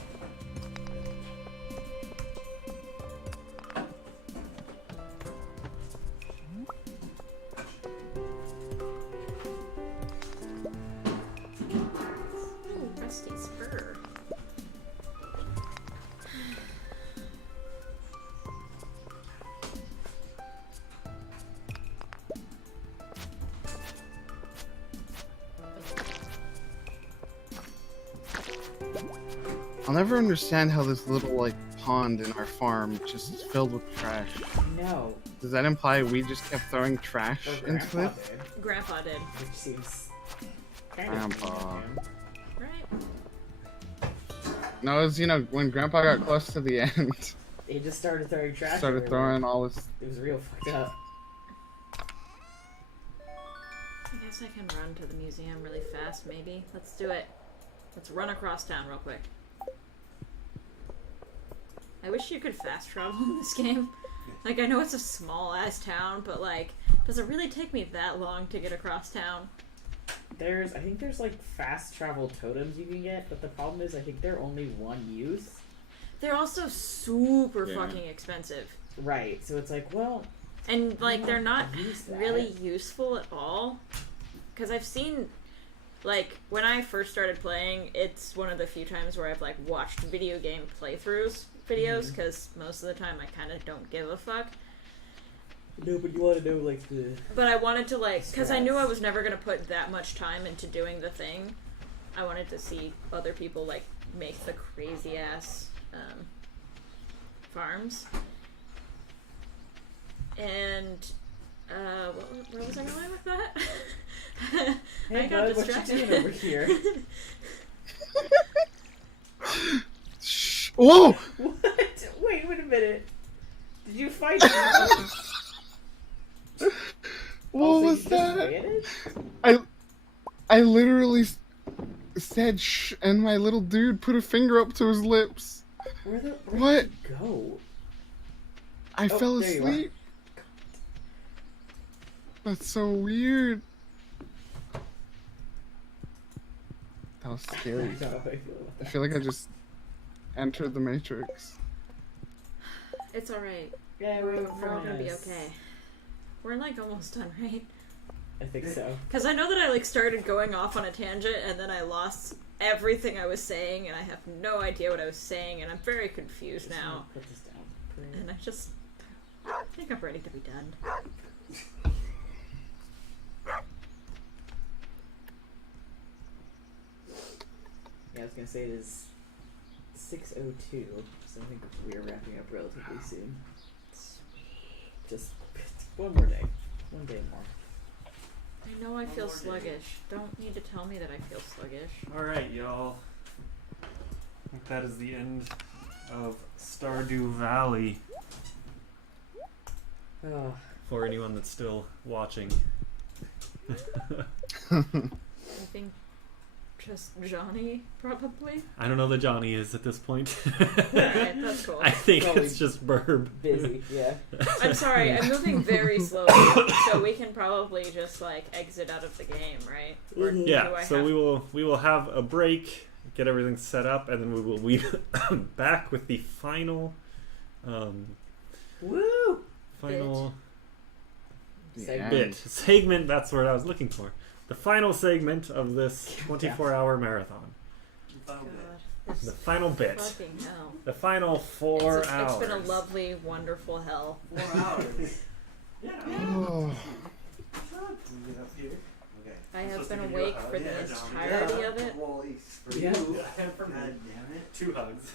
Ooh, rusty spur. I'll never understand how this little like pond in our farm just is filled with trash. No. Does that imply we just kept throwing trash Or into Grandpa it? did, Grandpa did. which seems kind Grandpa. of mean of him. Right? No, it was, when Grandpa got close to the end, He just started throwing trash. started everywhere. throwing all this. It was real fucked up. I guess I can run to the museum really fast, maybe. Let's do it. Let's run across town real quick. I wish you could fast travel in this game. Like, I know it's a small-ass town, but, like, does it really take me that long to get across town? I think there's like fast travel totems you can get, but the problem is I think they're only one use. They're also super Yeah. fucking expensive. Right, so it's like, well, And, like, they're not use that. really useful at all. Because I've seen, like, when I first started playing, it's one of the few times where I've, like, watched video game playthroughs videos, because most of the time I kind of don't give a fuck. No, but you want to know like the. But I wanted to, like, because I knew I was never going to put that much time into doing the thing. I wanted to see other people, like, make the crazy-ass farms. And, where was I going with that? Hey, I got bud, what distracted. you doing over here? Shh! Whoa! What? Wait a minute. Did you fight him? What was that? I literally said shh, and my little dude put a finger up to his lips. Where What? did you go? I Oh, fell there you are. asleep. That's so weird. That was scary. I know how I feel about I that. feel like I just entered the Matrix. It's alright. Yeah, We're all gonna be okay. We're, like, almost done, right? I think so. Because I know that I, like, started going off on a tangent, and then I lost everything I was saying, and I have no idea what I was saying, and I'm very confused Just now. gonna put this down. And I think I'm ready to be done. Yeah, I was gonna say it is 6:02, so I think we are wrapping up relatively soon. Just one more day. One day more. I know I One feel more day. sluggish. Don't need to tell me that I feel sluggish. Alright, y'all. I think that is the end of Stardew Valley. Oh, For anyone that's still watching. I think just Johnny, probably. I don't know that Johnny is at this point. Alright, that's cool. I think Probably it's just Burb. busy, yeah. I'm sorry, I'm moving very slowly, so we can probably just, like, exit out of the game, right? Or do Yeah, I so have- we will have a break, get everything set up, and then we will be back with the final Woo! final Segment. bit segment. That's what I was looking for. The final segment of this 24-hour marathon. You found it. God, The this final bit. fucking hell. The final 4 hours. It's been a lovely, wonderful hell. 4 hours. Yeah. Oh. Can we get up here? Okay. I have supposed to been give you a awake hug. for the Yeah, entirety of it. Well, for Yeah. you. And for me. God damn it. 2 hugs.